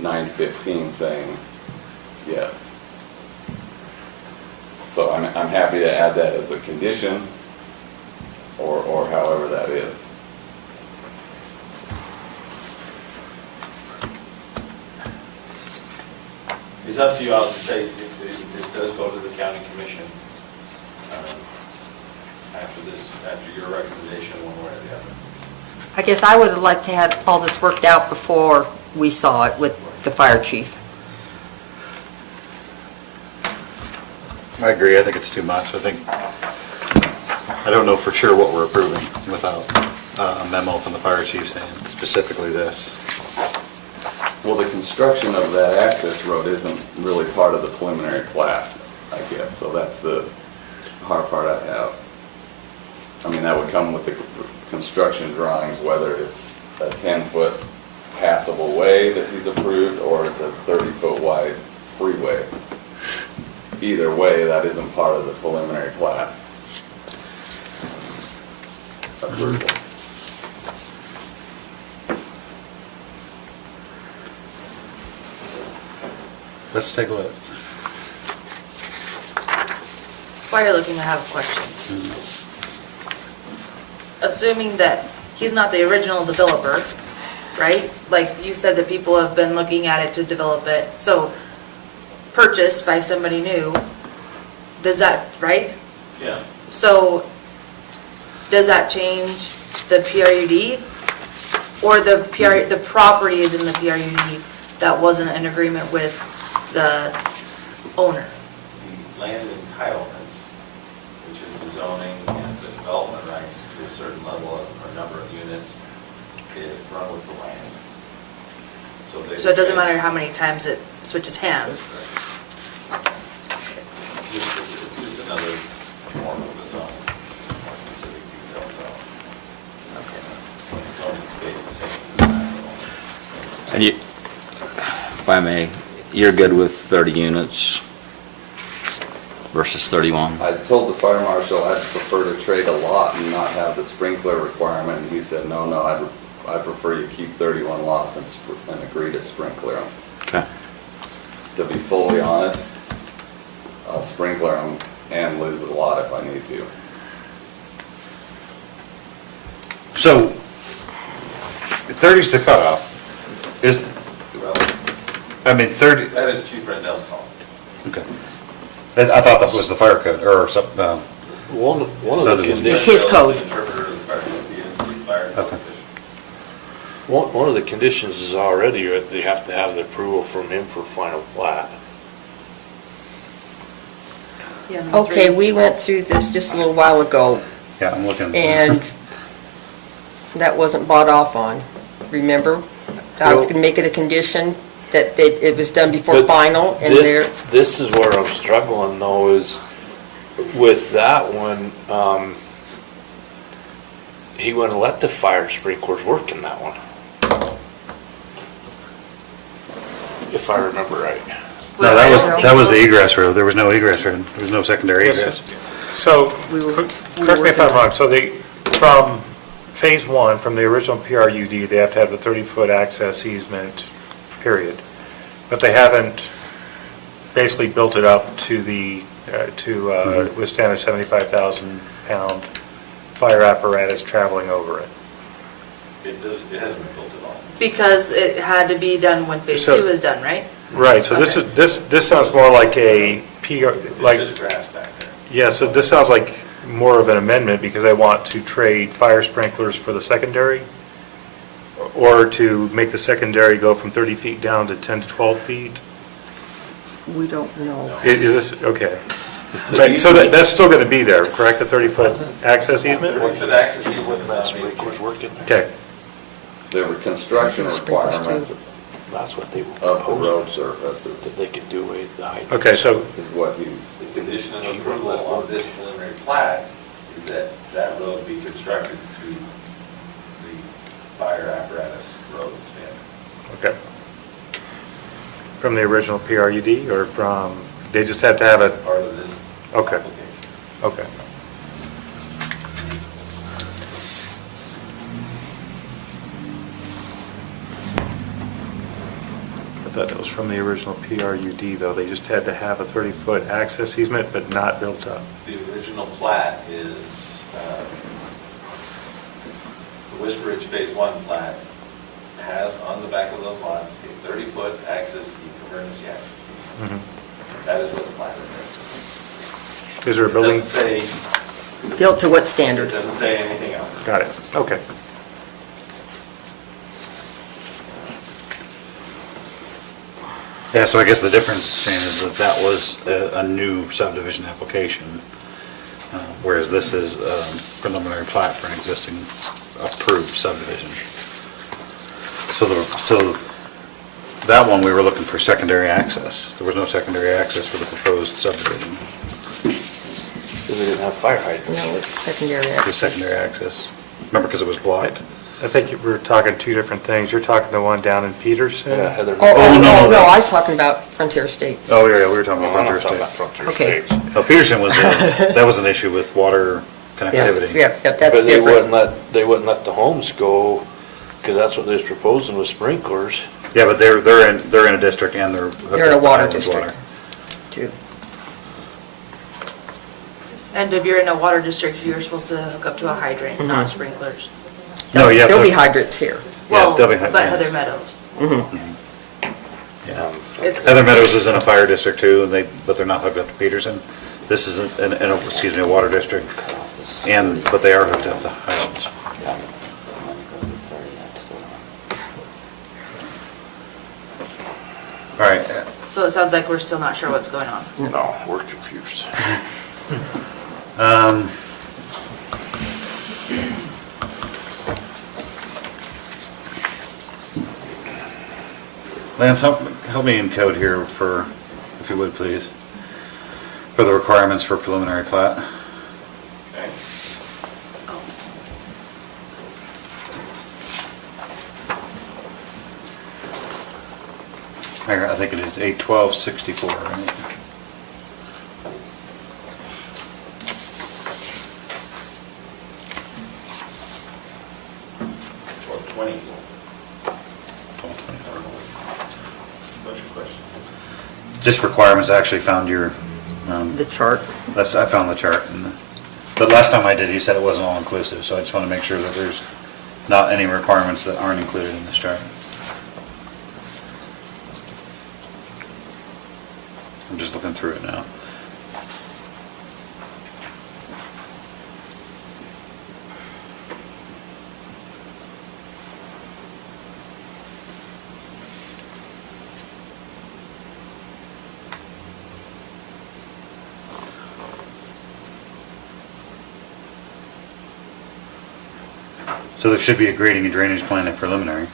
9:15 saying yes. So I'm happy to add that as a condition, or however that is. It's up to you. I'll just say, this does go to the county commission after your recommendation, one way or the other. I guess I would have liked to have all this worked out before we saw it with the fire chief. I agree, I think it's too much. I don't know for sure what we're approving without a memo from the fire chief saying specifically this. Well, the construction of that access road isn't really part of the preliminary plat, I guess, so that's the hard part I have. I mean, that would come with the construction drawings, whether it's a 10-foot passable way that he's approved, or it's a 30-foot wide freeway. Either way, that isn't part of the preliminary plat approval. Let's take a look. While you're looking, I have a question. Assuming that he's not the original developer, right? Like you said that people have been looking at it to develop it, so purchased by somebody new, does that, right? Yeah. So, does that change the PRUD? Or the property is in the PRUD that wasn't in agreement with the owner? The land entitlements, which is the zoning and the development rights to a certain level or number of units, is run with the land. So it doesn't matter how many times it switches hands? It's just another form of the zone, more specific detailed zone. Zoning stays the same. And you, if I may, you're good with 30 units versus 31? I told the fire marshal I'd prefer to trade a lot and not have the sprinkler requirement, and he said, no, I prefer you keep 31 lots and agree to sprinkler them. Okay. To be fully honest, I'll sprinkler them and lose a lot if I need to. So, 30's the cutoff. I mean, 30, That is Chief Rendell's call. okay. I thought that was the fire code, or some, One of the Subdivision. conditions. It's his code. The interpreter of the fire code, he is the fire code Okay. official. One of the conditions is already that they have to have the approval from him for final plat. Yeah, number Okay, three. we went through this just a little while ago, yeah, I'm looking. and that wasn't bought off on, remember? I was gonna make it a condition that it was done before But final, and there, This is where I'm struggling though, is with that one, he wouldn't let the fire sprinklers work in that one. if I remember right. No, Well, I don't that was the think- egress road. There was no egress road. There was no secondary egress. So, We were correct me if I'm working on- wrong, so from phase one, from the original PRUD, they have to have the 30-foot access easement, period. But they haven't basically built it up to withstand a 75,000-pound fire apparatus traveling over it. It hasn't been built at all. Because it had to be done when phase So- 2 is done, right? Right, so this sounds more like a PR, like, It's just grass back there. yeah, so this sounds like more of an amendment because I want to trade fire sprinklers for the secondary, or to make the secondary go from 30 feet down to 10 to 12 feet. We don't know. Is this, okay. Right, so that's still going to be there, correct, the 30-foot access easement? With access easement, working. Okay, There were construction requirements That's what they of the road surfaces, they could do away with the height. okay, so, is what he's, The condition of approval of this preliminary plat is that that road be constructed to the fire apparatus road standard. okay. From the original PRUD, or from, they just had to have it, Part of this okay, application. okay. I thought that was from the original PRUD, though. They just had to have a 30-foot access easement, but not built up. The original plat is, the Whisper Ridge Phase 1 plat has on the back of those lots a 30-foot access, emergency access. Mhm. That is what the plat is. Is there a building? It doesn't say, Built to what it standard? doesn't say anything else. Got it, okay. Yeah, so I guess the difference, Shane, is that that was a new subdivision application, whereas this is preliminary plat for an existing approved subdivision. So that one, we were looking for secondary access. There was no secondary access for the proposed subdivision. Because they didn't have fire hydrants. No, it's secondary Just access. secondary access. Remember, because it was blocked? I think we're talking two different things. You're talking the one down in Peterson? Yeah, Heather. No, I was talking about Frontier Estates. Oh, yeah, we were talking about I'm Frontier not talking about State. Frontier Okay. Estates. No, Peterson was, that was an issue with water Yeah, connectivity. yeah, that's But they different. they wouldn't let the homes go, because that's what they was proposing with sprinklers. Yeah, but they're in a district and they're. hooked They're in a up to water Highlands district, Water. too. And if you're in a water district, you're supposed to hook up to a hydrant, not sprinklers. No, you have There'll to- be hydrants here. Yeah, Well, they'll be but yeah. Heather Meadows. Yeah. It's- Heather Meadows is in a fire district too, and but they're not hooked up to Peterson. This is a water district, but they are hooked up to Highlands. All right, So it sounds like we're still not sure what's going on. No, we're confused. Lance, help me encode here if you would, please, for the requirements for preliminary plat. Okay. I think it is 8/12/64, right? Or 20. 12/24. What's your question? Just requirements, I actually found The chart. I found the chart. But last time I did, you said it wasn't all inclusive, so I just want to make sure that there's not any requirements that aren't included in this chart. I'm just looking through it now. So there should be a grading and drainage plan at preliminary.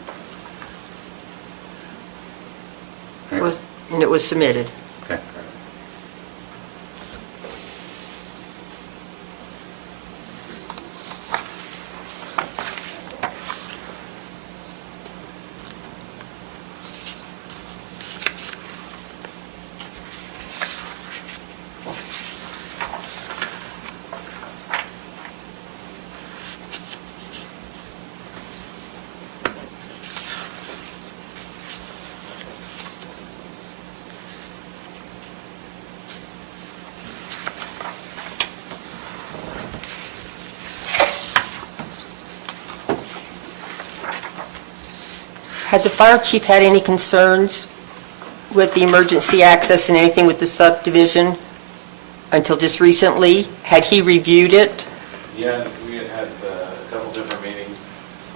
And it was submitted. Okay. Had the fire chief had any concerns with the emergency access and anything with the subdivision until just recently? Had he reviewed it? Yeah, we had had a couple different meetings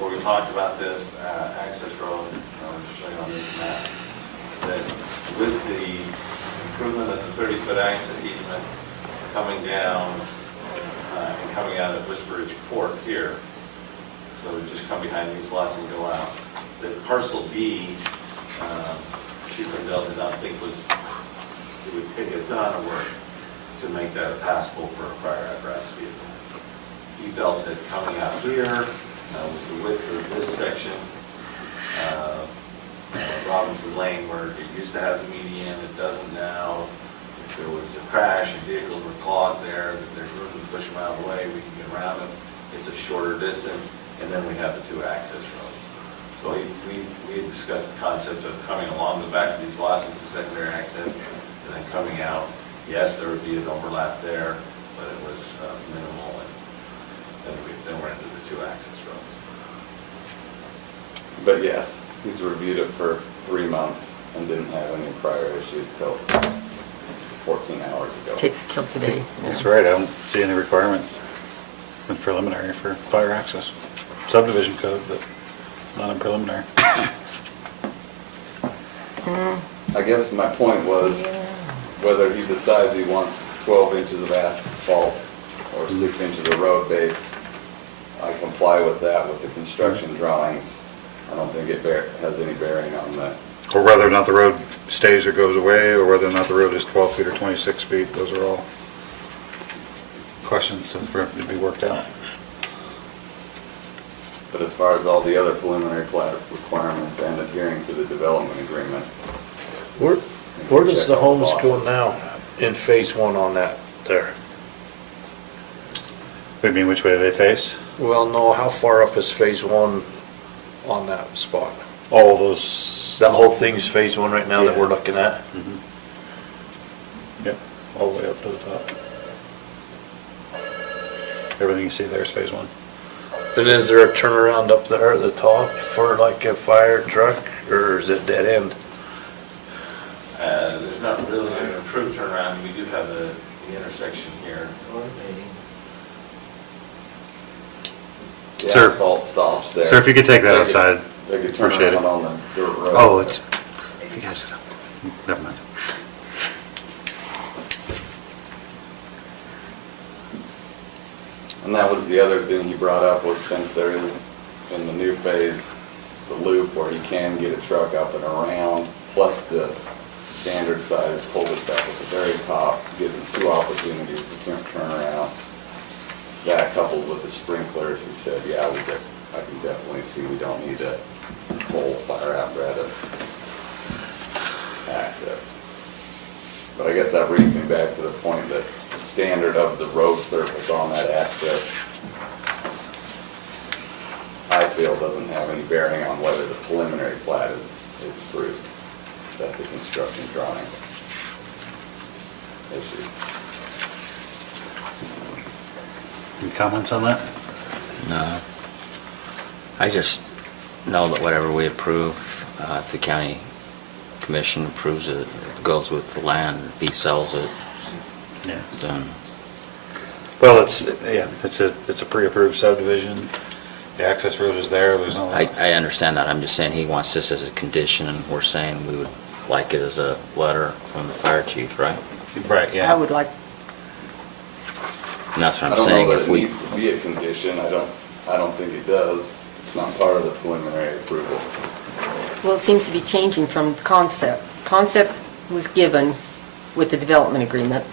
where we talked about this access road, I'll just show you on this map, that with the improvement of the 30-foot access easement coming down and coming out of Whisper Ridge Court here, so it would just come behind these lots and go out. The parcel D, Chief Rendell did not think it would take a ton of work to make that passable for a fire apparatus vehicle. He felt that coming out here, with the width of this section, Robinson Lane, where it used to have the median, it doesn't now. If there was a crash and vehicles were clogged there, that there's room to push them out of the way, we can get around them. It's a shorter distance, and then we have the two access roads. So we had discussed the concept of coming along the back of these lots as a secondary access, and then coming out. Yes, there would be an overlap there, but it was minimal, and then we're into the two access roads. But yes, he's reviewed it for 3 months and didn't have any prior issues till 14 hours ago. Till today? That's right, I don't see any requirement in preliminary for fire access. Subdivision code, but not in preliminary. I guess my point was whether he decides he wants 12 inches of asphalt or 6 inches of road base, I comply with that with the construction drawings. I don't think it has any bearing on that. Or whether or not the road stays or goes away, or whether or not the road is 12 feet or 26 feet, those are all questions to be worked out. But as far as all the other preliminary plat requirements and adhering to the development agreement. Where does the homes go now in phase one on that there? What do you mean, which way do they face? Well, no, how far up is phase one on that spot? All those. That whole thing's phase one right now that we're looking at? Mhm. Yep, all the way up to the top. Everything you see there is phase one. And is there a turnaround up there at the top for like a fire truck, or is it dead end? There's not really an improved turnaround. We do have the intersection here. The Sir. asphalt stops there. Sir, if you could take that outside, They could turn appreciate it. around on the dirt road. Oh, it's, you guys, never mind. And that was the other thing he brought up, was since there is in the new phase, the loop where he can get a truck up and around, plus the standard size cul-de-sac at the very top, give him 2 opportunities to turn around. That coupled with the sprinklers, he said, yeah, I can definitely see we don't need a full fire apparatus access. But I guess that brings me back to the point that the standard of the road surface on that access, I feel doesn't have any bearing on whether the preliminary plat is approved. That's a construction drawing issue. Any comments on that? No. I just know that whatever we approve, if the county commission approves it, it goes with the land, if he sells it, Yeah. then Well, it's a pre-approved subdivision. The access road is there, there's no. I understand that. I'm just saying he wants this as a condition, and we're saying we would like it as a letter from the fire chief, right? Right, yeah. I would like, And that's what I I'm don't saying. know that If it we, needs to be a condition. I don't think it does. It's not part of the preliminary approval. well, it seems to be changing from concept. Concept was given with the development agreement.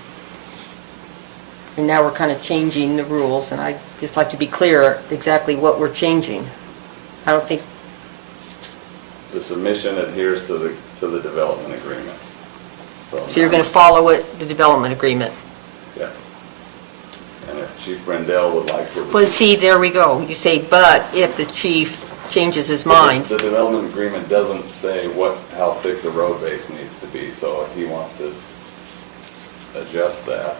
And now we're kind of changing the rules, and I'd just like to be clear exactly what we're changing. I don't think, The submission adheres to the development agreement. so you're going to follow it, the development agreement. Yes. And if Chief Rendell would like to. Well, see, there we go. You say, but if the chief changes his mind. The development agreement doesn't say how thick the road base needs to be, so if he wants to adjust that.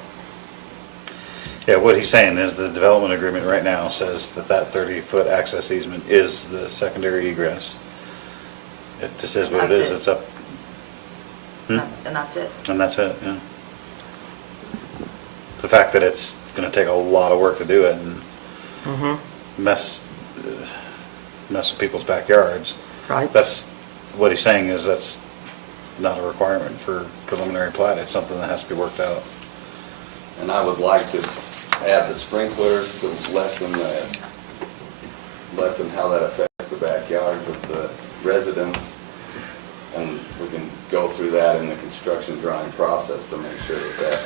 Yeah, what he's saying is the development agreement right now says that 30-foot access easement is the secondary egress. It just is what it That's is, it. it's up, And that's it. and that's it, yeah. The fact that it's gonna take a lot of work to do it and mess with people's backyards. Right. That's, what he's saying is that's not a requirement for preliminary plat, it's something that has to be worked out. And I would like to add the sprinklers to lessen how that affects the backyards of the residents. And we can go through that in the construction drawing process to make sure that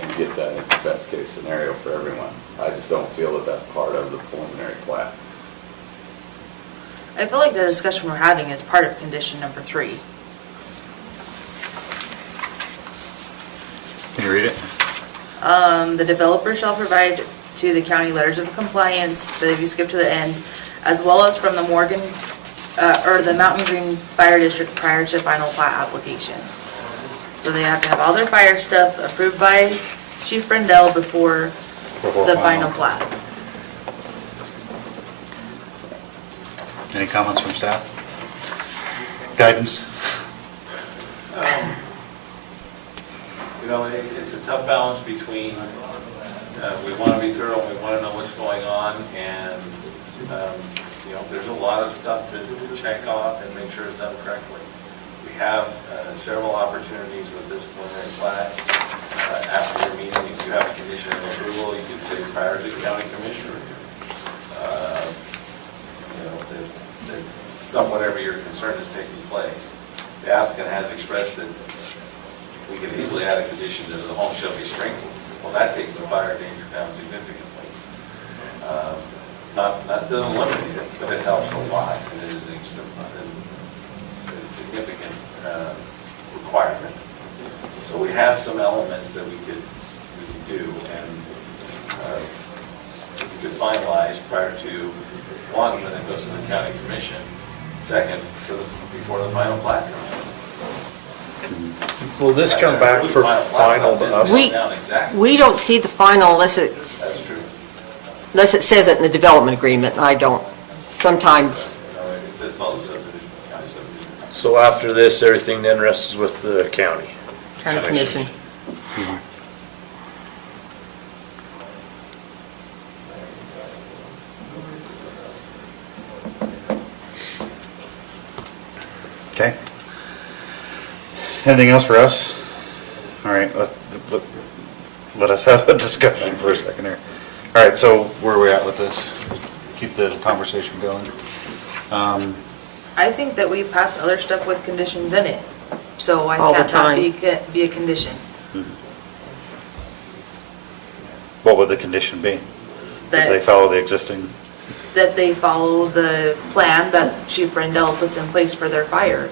and get that in the best case scenario for everyone. I just don't feel that that's part of the preliminary plat. I feel like the discussion we're having is part of condition number 3. Can you read it? The developer shall provide to the county letters of compliance, but if you skip to the end, as well as from the Morgan, or the Mountain Green Fire District prior to final plat application. So they have to have all their fire stuff approved by Chief Brendel before the final plat. Any comments from staff? Guidance? You know, it's a tough balance between, we want to be thorough, we want to know what's going on, and, you know, there's a lot of stuff to check off and make sure it's done correctly. We have several opportunities with this preliminary plat. After your meeting, if you have a condition of approval, you could say prior to the county commissioner. You know, that whatever your concern is taking place. The applicant has expressed that we could easily add a condition that the home shall be sprinkled. Well, that takes the fire danger down significantly. Not doesn't eliminate it, but it helps a lot, and it is a significant requirement. So we have some elements that we could do, and we could finalize prior to, one, when it goes to the county commission, second, before the final plat comes in. Will this come back for final to us? We don't see the final unless it says it in the development agreement, and I don't. Sometimes, It says public subdivision, county subdivision. So after this, everything then rests with the county? county commission. Okay. Anything else for us? All right, let us have a discussion for a second here. All right, so where are we at with this? Keep the conversation going. I think that we pass other stuff with conditions in it, so I All the can't not time. be a condition. What would the condition be? That they That, follow the existing? that they follow the plan that Chief Brendel puts in place for their fire,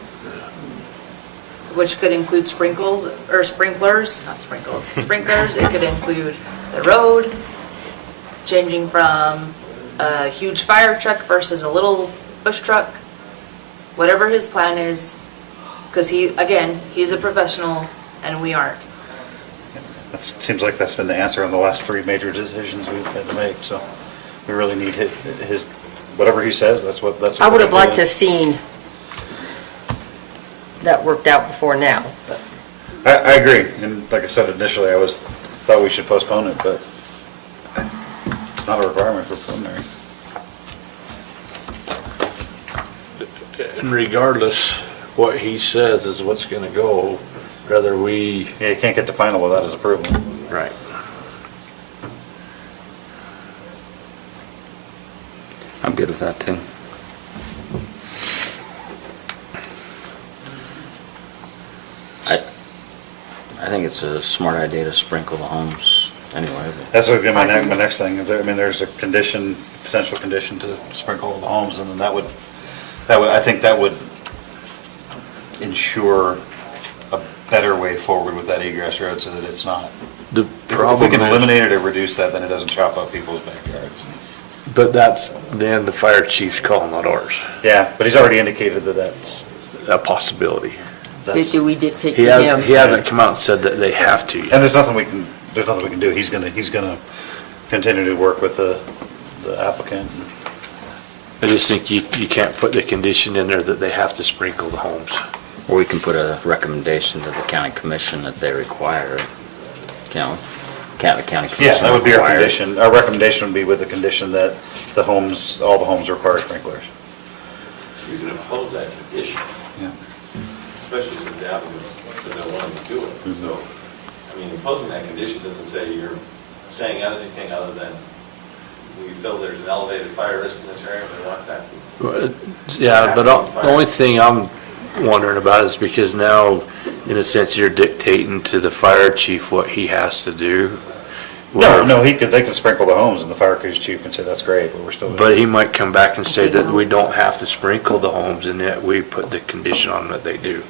which could include sprinklers, not sprinkles, sprinklers. It could include the road, changing from a huge fire truck versus a little bush truck, whatever his plan is, because he's a professional and we aren't. It seems like that's been the answer on the last 3 major decisions we've had to make, so we really need his, whatever he says, that's what I would have we're gonna liked do. to seen that worked out before now. but- I agree, and like I said initially, thought we should postpone it, but it's not a requirement for preliminary. And regardless, what he says is what's gonna go, whether we... Yeah, you can't get to final without his approval. Right. I'm good with that too. I think it's a smart idea to sprinkle the homes anyway. But That's what my next thing, there's a condition, potential condition to sprinkle the homes, and then I think that would ensure a better way forward with that egress road so that it's not. The If we problem can is- eliminate it or reduce that, then it doesn't chop up people's backyards. But that's then the fire chief's call, not ours. Yeah, but he's already indicated that that's. A possibility. Do we dictate He to him? hasn't come out and said that they have to. And there's nothing we can do. He's gonna continue to work with the applicant. I just think you can't put the condition in there that they have to sprinkle the homes. Or we can put a recommendation to the county commission that they require it. The county commission. Yeah, that would be our require it. condition. Our recommendation would be with the condition that all the homes require sprinklers. You can impose that condition, Yeah. especially since the applicant said they wanted to do it. Mm-hmm. So, I mean, imposing that condition doesn't say you're saying anything other than we feel there's an elevated fire risk in this area, we want that. Yeah, but the only thing I'm wondering about is because now, in a sense, you're dictating to the fire chief what he has to do. No, they can sprinkle the homes and the fire chief can say that's great, but we're still. But he might come back and say that we don't have to sprinkle the homes and yet we put the condition on that they do.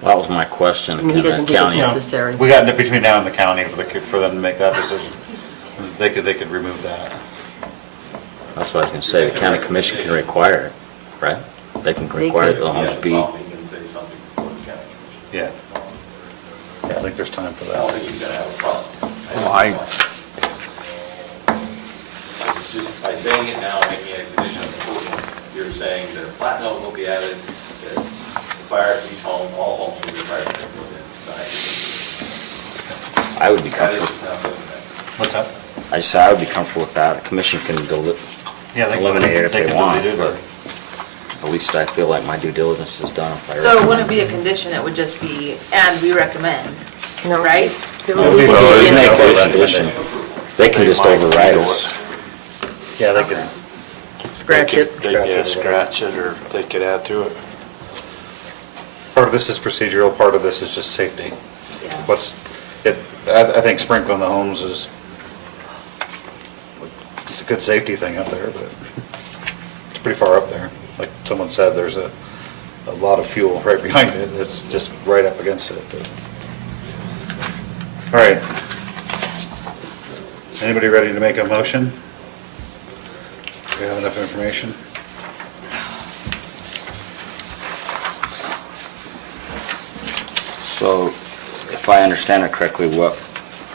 Well, that was my question. I mean, he Can the doesn't think it's county- necessary. We got between now and the county for them to make that decision. They could remove that. That's what I was gonna say, the county commission can require it, right? They can require the homes be, You can say something before the county commission. Yeah. Yeah, I think there's time for I don't that. think he's gonna have a problem. Well, It's just by saying it now, making it a condition of approval, you're saying that a plat note will be added, that all homes will be required to go in. I would be That is comfortable. not good. What's that? I just said I would be comfortable with that. The commission can Yeah, they can eliminate it if they can want, delete it, but or- at least I feel like my due diligence is done if I So it recommend wouldn't be a condition, it would just be, and we recommend, No. right? There would be Well, a they can make condition. a condition. They can just override us. Yeah, they can. Scratch it. They could scratch it or they could add to it. Part of this is procedural, part of this is just safety. Yeah. I think sprinkling the homes it's a good safety thing up there, but it's pretty far up there. Like someone said, there's a lot of fuel right behind it. It's just right up against it. but- All right. Anybody ready to make a motion? Do we have enough information? So if I understand it correctly, what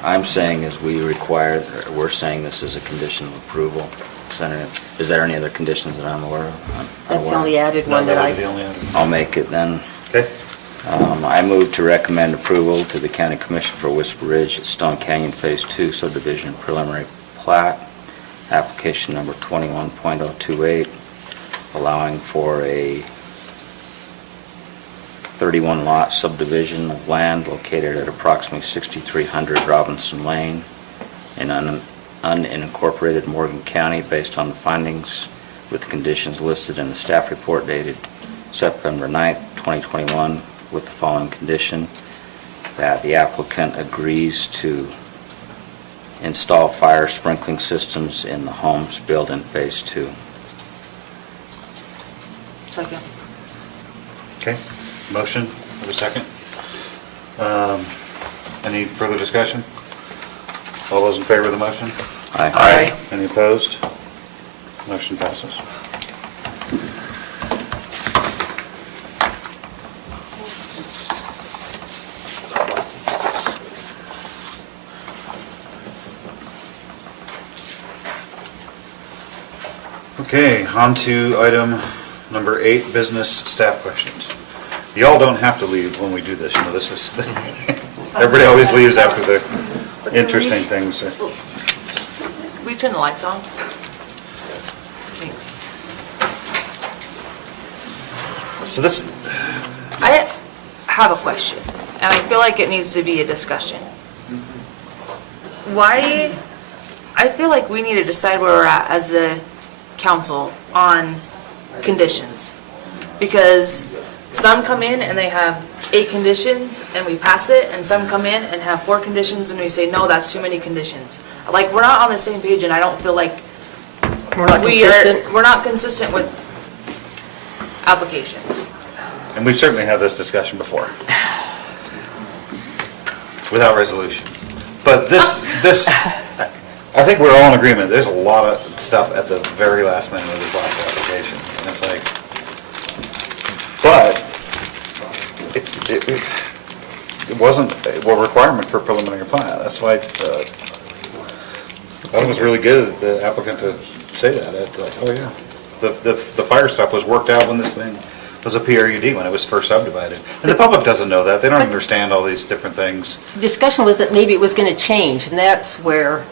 I'm saying is we're saying this is a condition of approval. Senator, is there any other conditions that I'm aware of? That's the only added one that No, I, would be the only item. I'll make it then. Okay. I move to recommend approval to the County Commission for Whisper Ridge at Stone Canyon Phase 2 Subdivision Preliminary Plat, application number 21.028, allowing for a 31-lot subdivision of land located at approximately 6300 Robinson Lane in unincorporated Morgan County based on the findings with conditions listed in the staff report dated September 9th, 2021, with the following condition: that the applicant agrees to install fire sprinkling systems in the homes built in Phase 2. Second. Okay, motion, have a second. Any further discussion? All those in favor of the motion? Aye. Any opposed? Motion passes. Okay, on to item number 8, business staff questions. Y'all don't have to leave when we do this, you know, this is, everybody always leaves after the interesting things. We turn the lights on? Thanks. So this, I have a question, and I feel like it needs to be a discussion. Why, I feel like we need to decide where we're at as a council on conditions. Because some come in and they have 8 conditions and we pass it, and some come in and have 4 conditions and we say, no, that's too many conditions. Like, we're not on the same page, and I don't feel like we're not consistent. we're not consistent with applications. and we've certainly had this discussion before, without resolution. But this, I think we're all in agreement, there's a lot of stuff at the very last minute of this last application. And it's like, but it wasn't a requirement for preliminary plat. That's why I thought it was really good of the applicant to say that. It's like, oh yeah. The fire stuff was worked out when this thing was a PRUD, when it was first subdivided. And the public doesn't know that. They don't understand all these different things. The discussion was that maybe it was going to change, and that's where,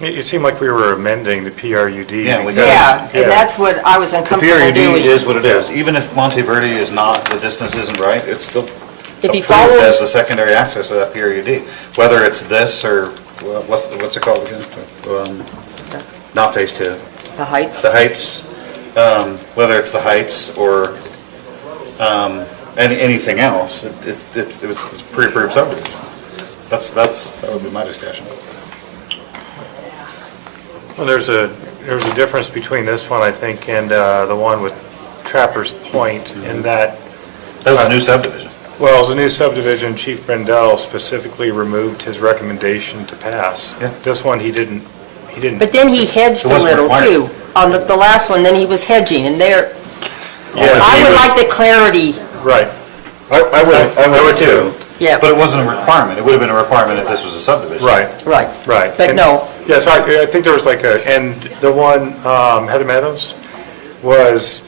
It seemed like we were amending the PRUD. Yeah, we yeah, and that's what I was The uncomfortable PRUD doing. is what it is. Even if Monteverde is not, the distance isn't right, it's still If he approved follows- as the secondary access of that PRUD. Whether it's this or, well, what's it called again? Not phase two. The heights. The heights, whether it's the heights or anything else, it's pre-approved subdivision. That would be my discussion. Well, there's a difference between this one, I think, and the one with Trapper's Point in that. That was a new subdivision. Well, it was a new subdivision. Chief Brendel specifically removed his recommendation to pass. Yeah. This one, he didn't. But then he hedged It a wasn't little required. too. On the last one, then he was hedging, and there, Yeah, I he would was- like the clarity. Right. I would too. Yeah. But it wasn't a requirement. It would have been a requirement if this was a subdivision. Right. Right. Right. But And- no. Yes, I think there was like and the one, Heather Meadows, was,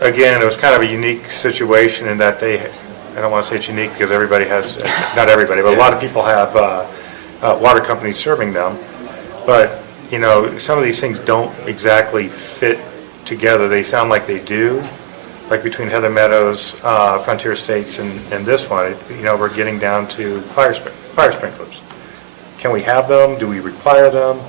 again, it was kind of a unique situation in that I don't want to say it's unique because everybody has, not everybody, but a lot of people have water companies serving them. But, you know, some of these things don't exactly fit together. They sound like they do, like between Heather Meadows, Frontier Estates, and this one. You know, we're getting down to fire sprinklers. Can we have them? Do we require them?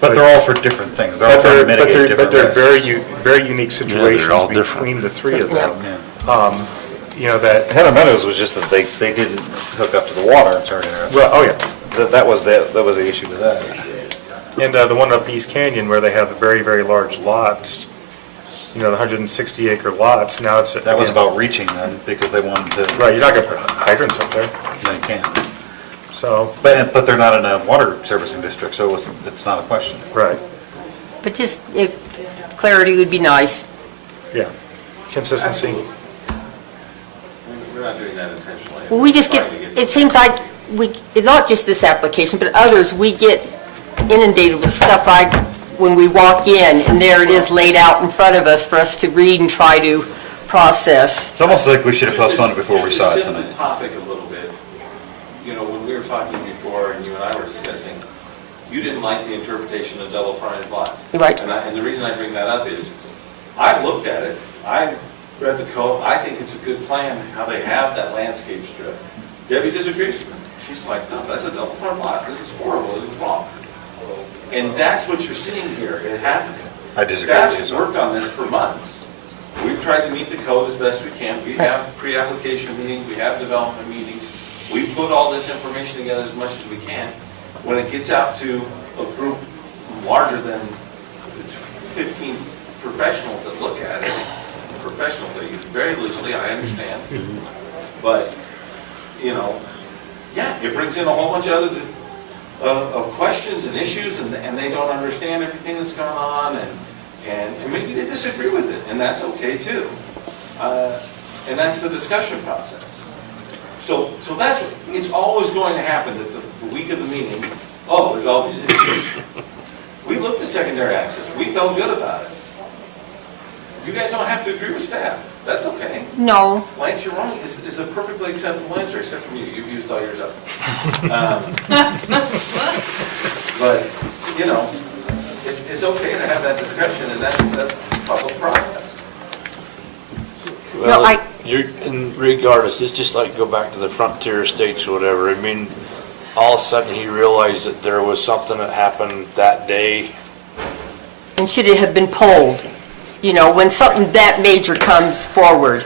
But they're all for different things. They're all But trying to they're, mitigate different but they're risks. very unique situations all different. between the three of Yeah. them. You know, that, Heather Meadows was just that they didn't hook up to the water and started interrupting. well, oh yeah. That was the issue with that. And the one up East Canyon where they have the very, very large lots, you know, the 160 acre lots, now it's. That was about reaching them because they wanted to. Right, you're not gonna put hydrants up there, No, you can't. so, But they're not in a water servicing district, so it's not a question. right, But just, clarity would be nice. yeah. Consistency. We're not doing that intentionally. Well, we just get, it seems like it's not just this application, but others, we get inundated with stuff when we walk in, and there it is laid out in front of us for us to read and try to process. It's almost like we should have postponed it before we saw it Just to shift tonight. the topic a little bit, you know, when we were talking before, and you and I were discussing, you didn't like the interpretation of double frontage lots. Right. And the reason I bring that up is, I've looked at it, I've read the code, I think it's a good plan, how they have that landscape strip. Debbie disagrees with me. She's like, no, that's a double front lot, this is horrible, this is wrong. And that's what you're seeing here, it happened. I disagree with you, Staff's sir. worked on this for months. We've tried to meet the code as best we can. We have pre-application meetings, we have development meetings. We put all this information together as much as we can. When it gets out to a group larger than 15 professionals that look at it, professionals I use very loosely, I understand. But, you know, yeah, it brings in a whole bunch of other of questions and issues, and they don't understand everything that's going on, and maybe they disagree with it, and that's okay too. And that's the discussion process. So that's, it's always going to happen that the week of the meeting, oh, there's all these issues. We looked at secondary access, we felt good about it. You guys don't have to agree with staff, that's okay. No. Lance, you're wrong, is a perfectly acceptable answer, except from you, you've used all yours up. But, you know, it's okay to have that discussion, and that's the public process. No, I- And regardless, it's just like go back to the Frontier Estates or whatever. I mean, all of a sudden he realized that there was something that happened that day. And should it have been polled? You know, when something that major comes forward.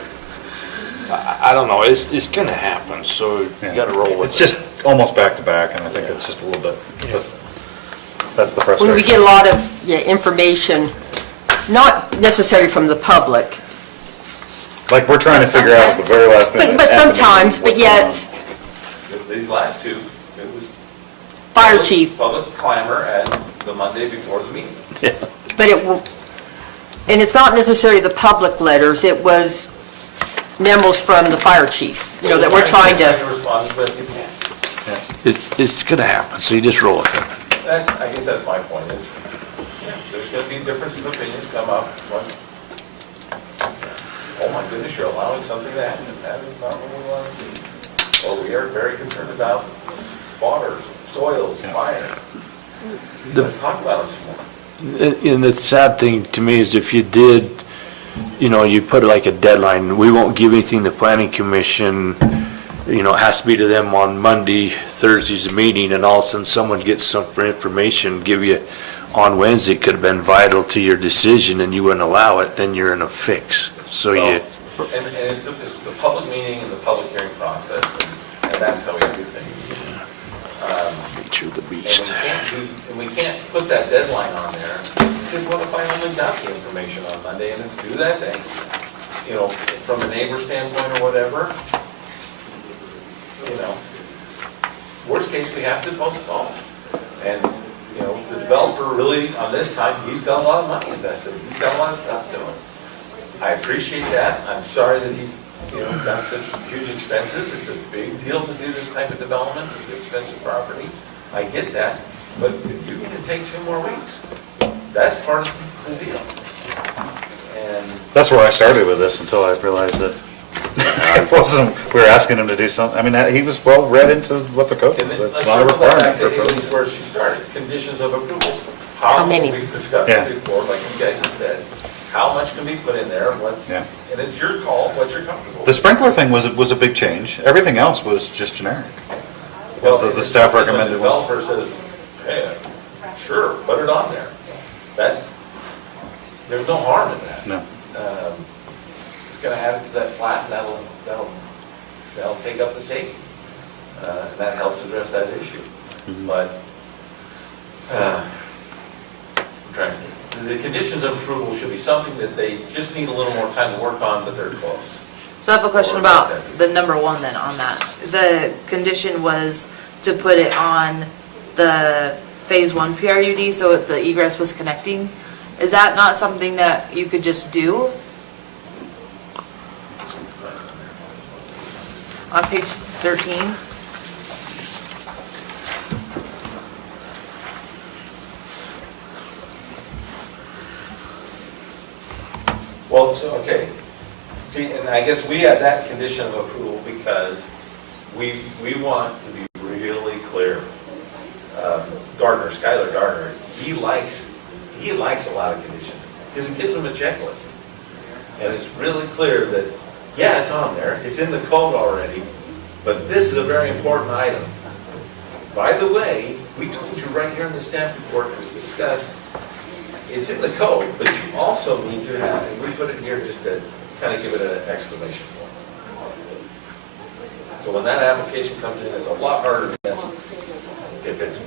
I don't know, it's gonna happen, so you gotta roll with it. It's just almost back to back, and I think it's just a little bit, that's the frustration. When we get a lot of information, not necessarily from the public, Like, we're trying to figure out at the very last minute. but at the meeting sometimes, but what's going on. yet, These last two, it was fire chief, public clamor at the Monday before the meeting. but and it's not necessarily the public letters, it was memos from the fire chief, you know, that we're trying to, Respond as best you can. It's gonna happen, so you just roll with it. I guess that's my point is, There's gonna be difference of opinions come up once, oh my goodness, you're allowing something to happen, that is not what we want to see. Or we are very concerned about waters, soils, fire. Let's talk about it some more. And the sad thing to me is if you did, you put like a deadline, we won't give anything to planning commission, it has to be to them on Monday, Thursday's a meeting, and all of a sudden someone gets some information, give you on Wednesday, it could have been vital to your decision and you wouldn't allow it, then you're in a fix. So Well, you, And it's the public meeting and the public hearing process, and that's how we do things. nature of the And beast. we can't put that deadline on there, because what if I only got the information on Monday and it's due that day? From a neighbor standpoint or whatever, worst case, we have to postpone. And, the developer really, on this time, he's got a lot of money invested, he's got a lot of stuff doing. I appreciate that, I'm sorry that he's, got such huge expenses, it's a big deal to do this type of development, it's an expensive property, I get that, but if you're gonna take 2 more weeks, that's part of the deal. And That's where I started with this until I realized that it wasn't, we were asking him to do something. I mean, he was well read into what the code And is. then It's let's not a circle that requirement back for to approval. Haley's where she started, conditions of approval. How many? We've discussed Yeah. it before, like you guys have said, how much can be put in there, Yeah. and it's your call, what you're comfortable with. The sprinkler thing was a big change. Everything else was just generic. Well, the staff and recommended The one. developer says, hey, sure, put it on there. There's no harm in that. No. It's gonna add it to that plat, and that'll take up the safety. And that helps address that issue. But, I'm trying to think. The conditions of approval should be something that they just need a little more time to work on, but they're close. So I have a question about the number one then on that. The condition was to put it on the phase 1 PRUD, so the egress was connecting. Is that not something that you could just do? On page 13? Well, so, okay. See, and I guess we had that condition of approval because we want to be really clear. Skylar Gardner, he likes a lot of conditions because it gives him a checklist. And it's really clear that, yeah, it's on there, it's in the code already, but this is a very important item. By the way, we told you right here in the staff report, it was discussed, it's in the code, but you also need to have, and we put it here just to kind of give it an exclamation point. So when that application comes in, it's a lot harder to miss if it's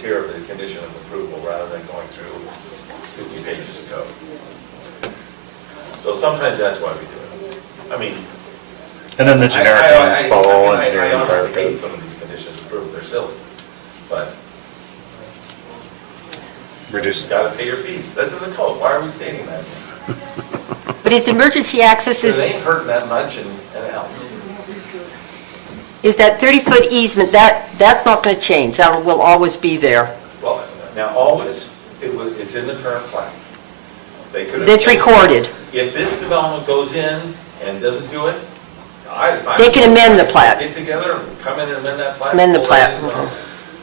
here, the condition of approval, rather than going through 50 pages of code. So sometimes that's why we do it. I mean. And then the generic ones follow all engineering and I fire honestly hate code. some of these conditions of approval, they're silly, but. Reduce. You gotta pay your fees, that's in the code, why are we stating that? But is emergency access, It ain't hurting that much and it helps. is that 30-foot easement, that's not going to change, that will always be there? Well, now always, it's in the current plan. They could have. That's recorded. If this development goes in and doesn't do it, They can amend the plat. Get together and come in and amend that plat. Amend the pull that plat. in.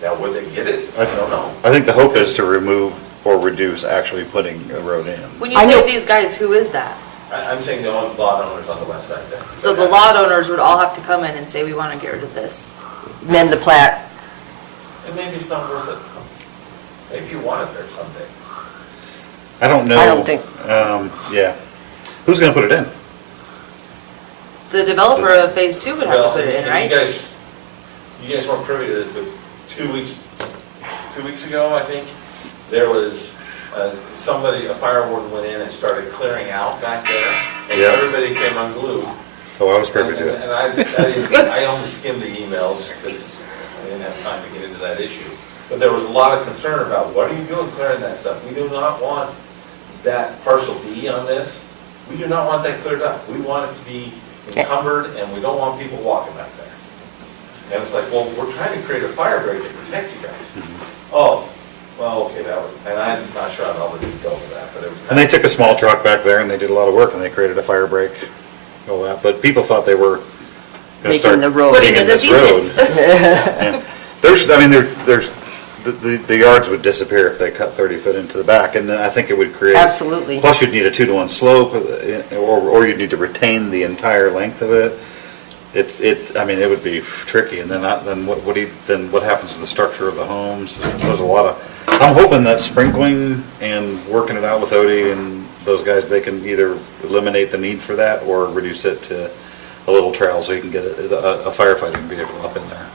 Now, would they get it? I don't know. I think the hope is to remove or reduce actually putting a road in. When you say these guys, who is that? I'm saying the lot owners on the west side there. So the lot owners would all have to come in and say, we want to get rid of this. Amend the plat. And maybe it's not worth it. Maybe you want it there someday. I don't know. I don't think- Yeah. Who's going to put it in? The developer of phase 2 would have to Well, put it in, and right? You guys weren't privy to this, but 2 weeks ago, I think, there was a fire warden went in and started clearing out back there, and Yeah. everybody came unglued. Oh, I was privy to it. And I only skimmed the emails because I didn't have time to get into that issue. But there was a lot of concern about, what are you doing clearing that stuff? We do not want that parcel D on this. We do not want that cleared up. We want it to be encumbered, and we don't want people walking back there. And it's like, well, we're trying to create a fire break to protect you guys. Oh, well, okay, and I'm not sure how And they took a small truck back there and they did a lot of work and they created a fire break, all that, but people thought they were gonna start Making the road. Putting digging in this road. easement. Yeah. There's, I mean, the yards would disappear if they cut 30 foot into the back, and then I think it would create. Absolutely. Plus you'd need a 2-to-1 slope, or you'd need to retain the entire length of it. I mean, it would be tricky, and then what happens to the structure of the homes? There's a lot of, I'm hoping that sprinkling and working it out with Odie and those guys, they can either eliminate the need for that or reduce it to a little trail so you can get a firefighting vehicle up in there.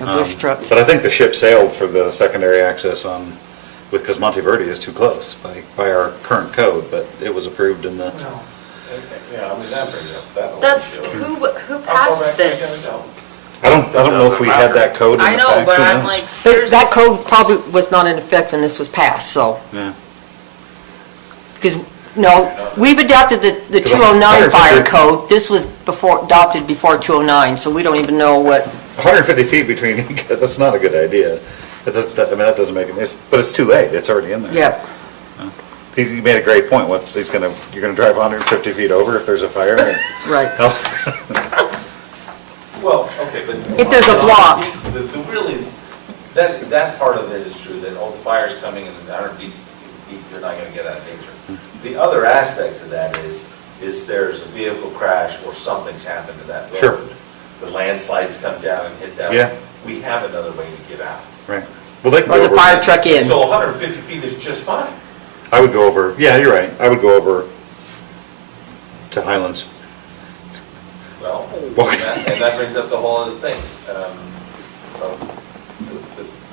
A bush truck. But I think the ship sailed for the secondary access because Monteverde is too close by our current code, but it was approved in the. Yeah, I mean, that brings up that whole That's, issue. who passed this? I don't know if we had that code in I effect. know, but who I'm knows? like, But there's, that code probably was not in effect when this was passed, so, Yeah. because, no, we've adopted the 209 fire code. This was adopted before 209, so we don't even know what, 150 feet between, that's not a good idea. I mean, that doesn't make it, but it's too late, it's already in there. yeah. He made a great point, you're gonna drive 150 feet over if there's a fire? Right. Well, okay, but. If there's a block. The really, that part of it is true, that, the fire's coming and 100 feet, you're not gonna get out of danger. The other aspect to that is there's a vehicle crash or something's happened to that road. Sure. The landslides come down and hit that. Yeah. We have another way to get out. Right. Well, they can Or go the over. fire truck in. So 150 feet is just fine. I would go over, yeah, you're right, I would go over to Highlands. Well, Well- and that brings up the whole other thing.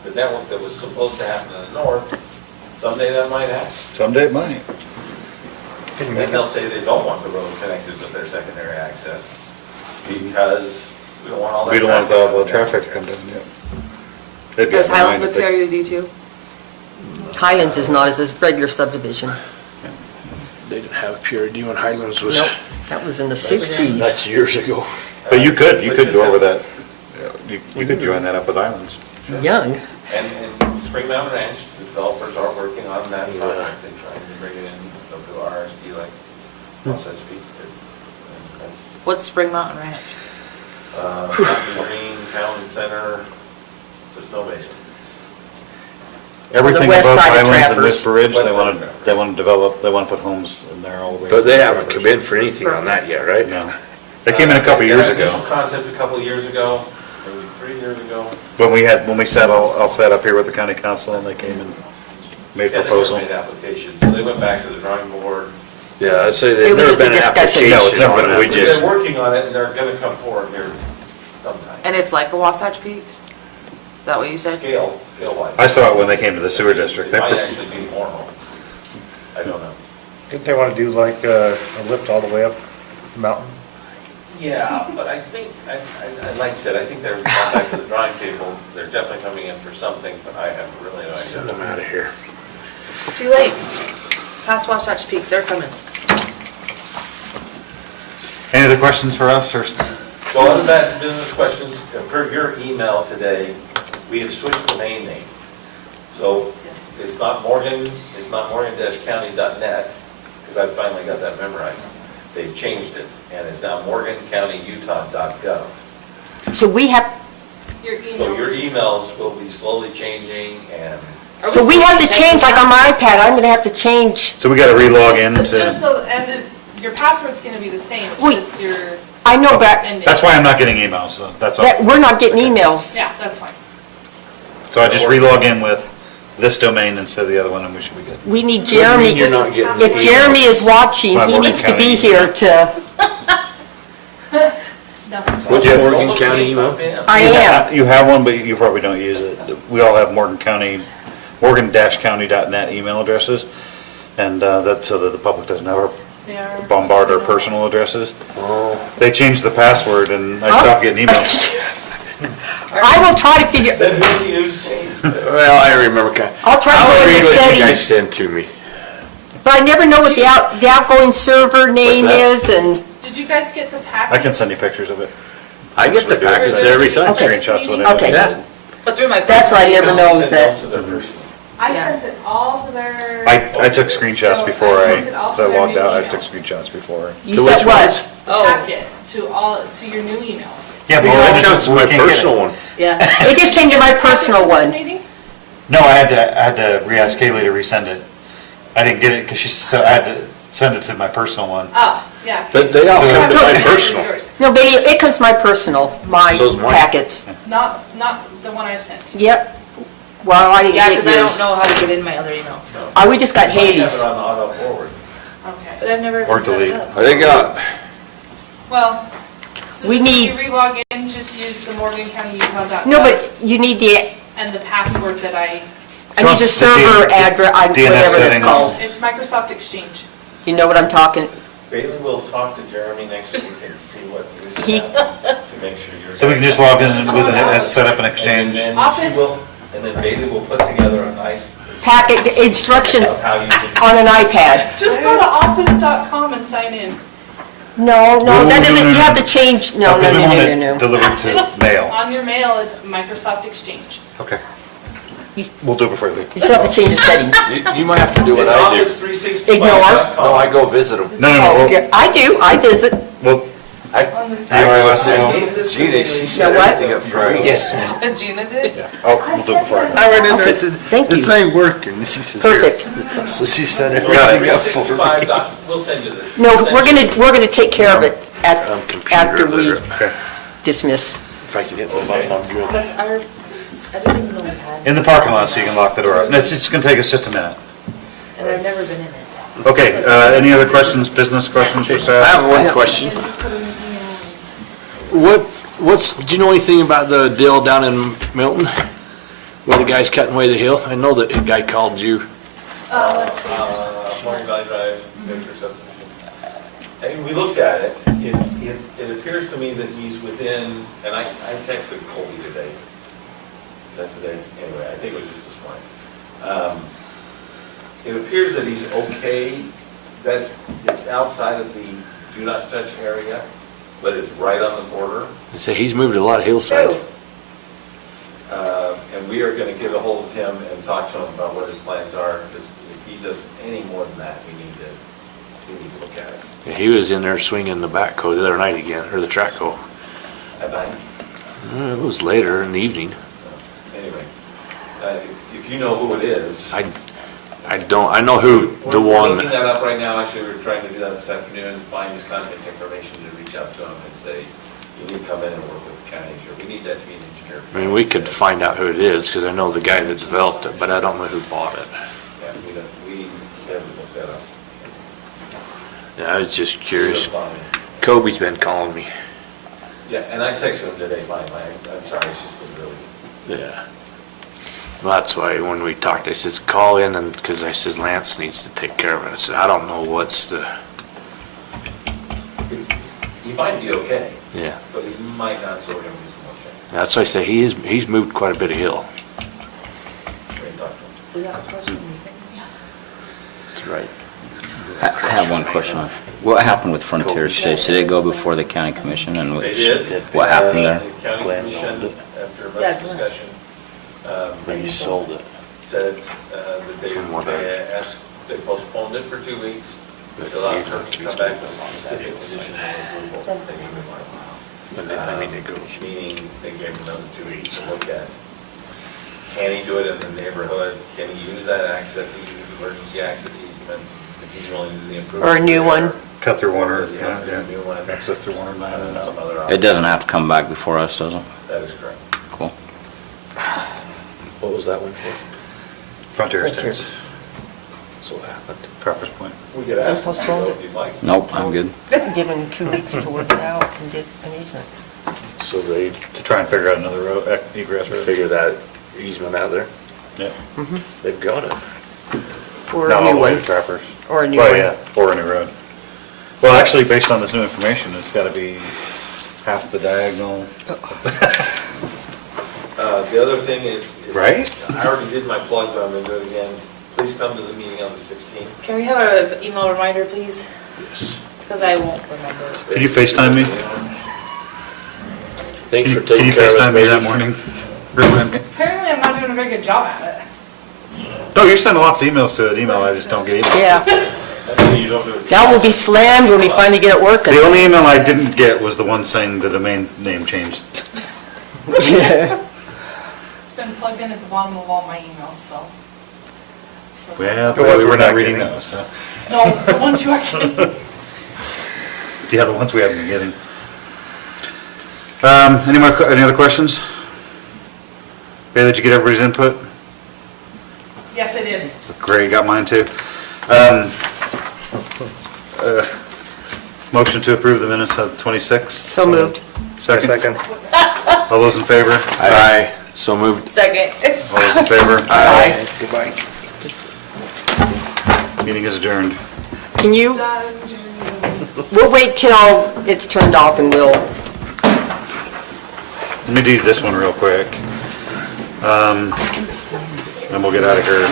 The network that was supposed to happen in the north, someday that might happen. Someday it might. And then they'll say they don't want the road connected with their secondary access because we don't want all that. We don't want traffic all the coming down. traffic to come down, yeah. They'd be does out of their Highlands mind if look they- PRUD too? Highlands is not, it's a regular subdivision. They didn't have PRD when Highlands was. Nope, that was in the 60s. That's years ago. But you could go over that, you could join that up with Islands. Young. And Spring Mountain Ranch, the developers are working on that project and trying to bring it in to RSD like Wasatch Peaks did. And that's, What's Spring Mountain Ranch? Mountain Green, Town Center, the snow basin. Everything west above side of Highlands and Trappers. Whisper Ridge, West they side want of to, Trappers. they want to develop, they want to put homes in there all the way. But they up to haven't come Trappers. in for anything on that yet, right? No. They came in a couple They years had an ago. Initial concept a couple of years ago, maybe 3 years ago. When we sat, all sat up here with the county council and they came and made Yeah, they proposal. never made applications, so they went back to the drawing board. Yeah, I'd say It there's was never just a been an discussion. No, it's application never on been it. an We They're just, working on it and they're gonna come forward here sometime. And it's like a Wasatch Peaks? Is that what you said? Scale wise. I saw it when they came to the sewer district. It They might put- actually be more homes. I don't know. Didn't they want to do like a lift all the way up the mountain? Yeah, but I think, like I said, I think they're going back to the drawing table. They're definitely coming in for something, but I have really no idea. send them out of here. Too late. Past Wasatch Peaks, they're coming. Any other questions for us or? So other than business questions, per your email today, we have switched the main name. So it's not morgan-county.net, because I finally got that memorized. They've changed it, and it's now morgancountyutah.gov. So we have, So your emails will be slowly changing, and so we have to change, like on my iPad, I'm gonna have to change. So we got to relog Just into, the end of, your password's gonna be the same, it's Wait. just your I know, but ending. that's why I'm not getting emails, though. That's all. we're not getting emails. Yeah, that's fine. So I just relog in with this domain instead of the other one and we should be good. We need What do you Jeremy, mean you're not getting if the Jeremy is watching, My he Morgan needs to County be here to, No. What's Yeah. Morgan County email? I am. You have one, but you probably don't use it. We all have morgan-county.net email addresses. And that's so that the public doesn't have our They are. bombard our personal addresses. Oh, They changed the password and I stopped getting emails. I will try to figure, then what do you say? well, I remember kind. I'll try to I'll go read into what you guys settings, sent to me. but I never know what the outgoing server name that? is, and Did you guys get the package? I can send you pictures of it. I get the Usually do it. packets every time. Okay. Screenshots, whatever. Okay. Yeah. But through my that's what I never personal know is Send those that. to their personal. I sent it all to their. I took screenshots before I sent it all to their logged new out, I took emails. screenshots before. You said what? Packet to your new emails. Yeah, but That we counts as my can't get it. personal one. Yeah. It just came to my personal one. No, I had to re-ask Kaylee to resend it. I didn't get it because I had to send it to my personal one. Oh, yeah. But they all come to my personal. No, baby, it comes to my personal, my So's mine. packets. Not the one I sent. Yep. Well, I didn't Yeah, get because I don't yours. know how to get in my other email, so. We just got Might have Haley's. it on auto forward. Okay. But I've never. Or even set it delete. up. They got, Well, so We just need- when you relog in, just use the morgancountyutah.gov. No, but you need the, And the password that I, I need the Trust the server D- address, DNS whatever that's settings. called. it's Microsoft Exchange. You know what I'm talking? Bailey will talk to Jeremy next week and see what is He- to make sure you're. So we can just log in with set up an And exchange. then Office. and then Bailey will put together a nice Packet instructions of how you can. on an iPad. Just go to office.com and sign in. No, that doesn't, you have to change, no. Because we want it delivered to mail. On your mail, it's Microsoft Exchange. Okay. We'll do it before they leave. You still have to change the settings. you might have to do what It's I do. office365.com. No, I go visit them. No, Oh, well, okay. I do, I visit. well, I gave this to Gina, Bailey. she You set know what? everything up Friday. Yes. Gina did? we'll do it before I. I went in there, Thank you. this ain't working. She says, Perfect. so she set We'll everything up for me. 365. We'll send you this. No, We'll send we're gonna take care of it I'm computer after we literate. dismiss. If I can hit the button, I'm good. That's our, I didn't even know we had, In the parking lot so you can lock the door up. No, it's gonna take us just a minute. and I've never been in it. Okay, any other questions, business questions for I staff? have one question. Do you know anything about the deal down in Milton? Where the guy's cutting away the hill? I know that a guy called you. Morgan Valley Drive, Victor Subdivision. And we looked at it, it appears to me that he's within, and I texted Colby today. Is that today? Anyway, I think it was just this morning. It appears that he's okay, it's outside of the do not touch area, but it's right on the border. I say he's moved a lot of hillside. And we are gonna get a hold of him and talk to him about what his plans are, because if he does any more than that, we need to look at it. Yeah, he was in there swinging the backhoe the other night again, or the track hoe. At night? It was later in the evening. Anyway, if you know who it is. I don't, I know who the We're one. looking that up right now, actually, we're trying to do that this afternoon, find his contact information to reach out to him and say, you need to come in and work with the county engineer. We need that to be an engineer. I mean, we could find out who it is, because I know the guy that developed it, but I don't know who bought it. Yeah, we haven't looked that up. Yeah, I was just curious. Kobe's been calling me. Yeah, and I texted him today, finally, I'm sorry, it's just been really. Yeah. Well, that's why when we talked, I says, call in, and, because I says Lance needs to take care of it. I said, I don't know what's the, He might be okay. yeah. But he might not, so we're gonna do some more checking. That's why I say he's moved quite a bit of hill. We got a question. That's right. I have one question. What happened with Frontier Estates? Did it go before the county commission and They did. what happened there? The county commission, after much discussion, They sold it. said that they asked, they postponed it for 2 weeks, to allow Kirk to come back with specific condition of approval. They gave him meaning they gave him another 2 weeks to look at. Can he do it in the neighborhood? Can he use that access, emergency access easement, if he's willing to do the improvement? Or a new one. Cut through Warner, Does he have to do a new one? access through Warner, And some other It option. doesn't have to come back before us, does it? That is correct. Cool. What was that one for? Frontier Estates, So what happened? Cropper's Point. We could ask him Postponed it? if you'd like. Nope, I'm good. Give him 2 weeks to work it out and get an easement. So they To try and figure out another road, egress road. figure that easement out there? Yeah. They've got it. Or Not a all new the way one. to Trappers. Or a new Well, one. yeah, or a new road. Well, actually, based on this new information, it's gotta be half the diagonal. The other thing is. Right? I already did my plug, but I'm gonna do it again. Please come to the meeting on the 16th. Can we have an email reminder, please? Because I won't remember. Could you FaceTime me? Thanks for Can taking you care of us, FaceTime me that baby. morning? Remind me. Apparently, I'm not doing a very good job at it. No, you're sending lots of emails to an email, I just don't get emails. Yeah. That's what you don't do it. That will be slammed when we finally get it working. The only email I didn't get was the one saying the domain name changed. Yeah. It's been plugged in at the bottom of all my emails, so. Well, The ones we were we're not not reading getting. those, so. No, the ones you actually, Yeah, the ones we haven't been getting. Any other questions? Okay, did you get everybody's input? yes, I did. Great, got mine too. Motion to approve the minutes of 26th? So moved. Second? All those in favor? Aye. So moved. Second. All those in favor? Aye. Goodbye. Meeting is adjourned. Can you, we'll wait till it's turned off and we'll, Let me do this one real quick. And we'll get out of here.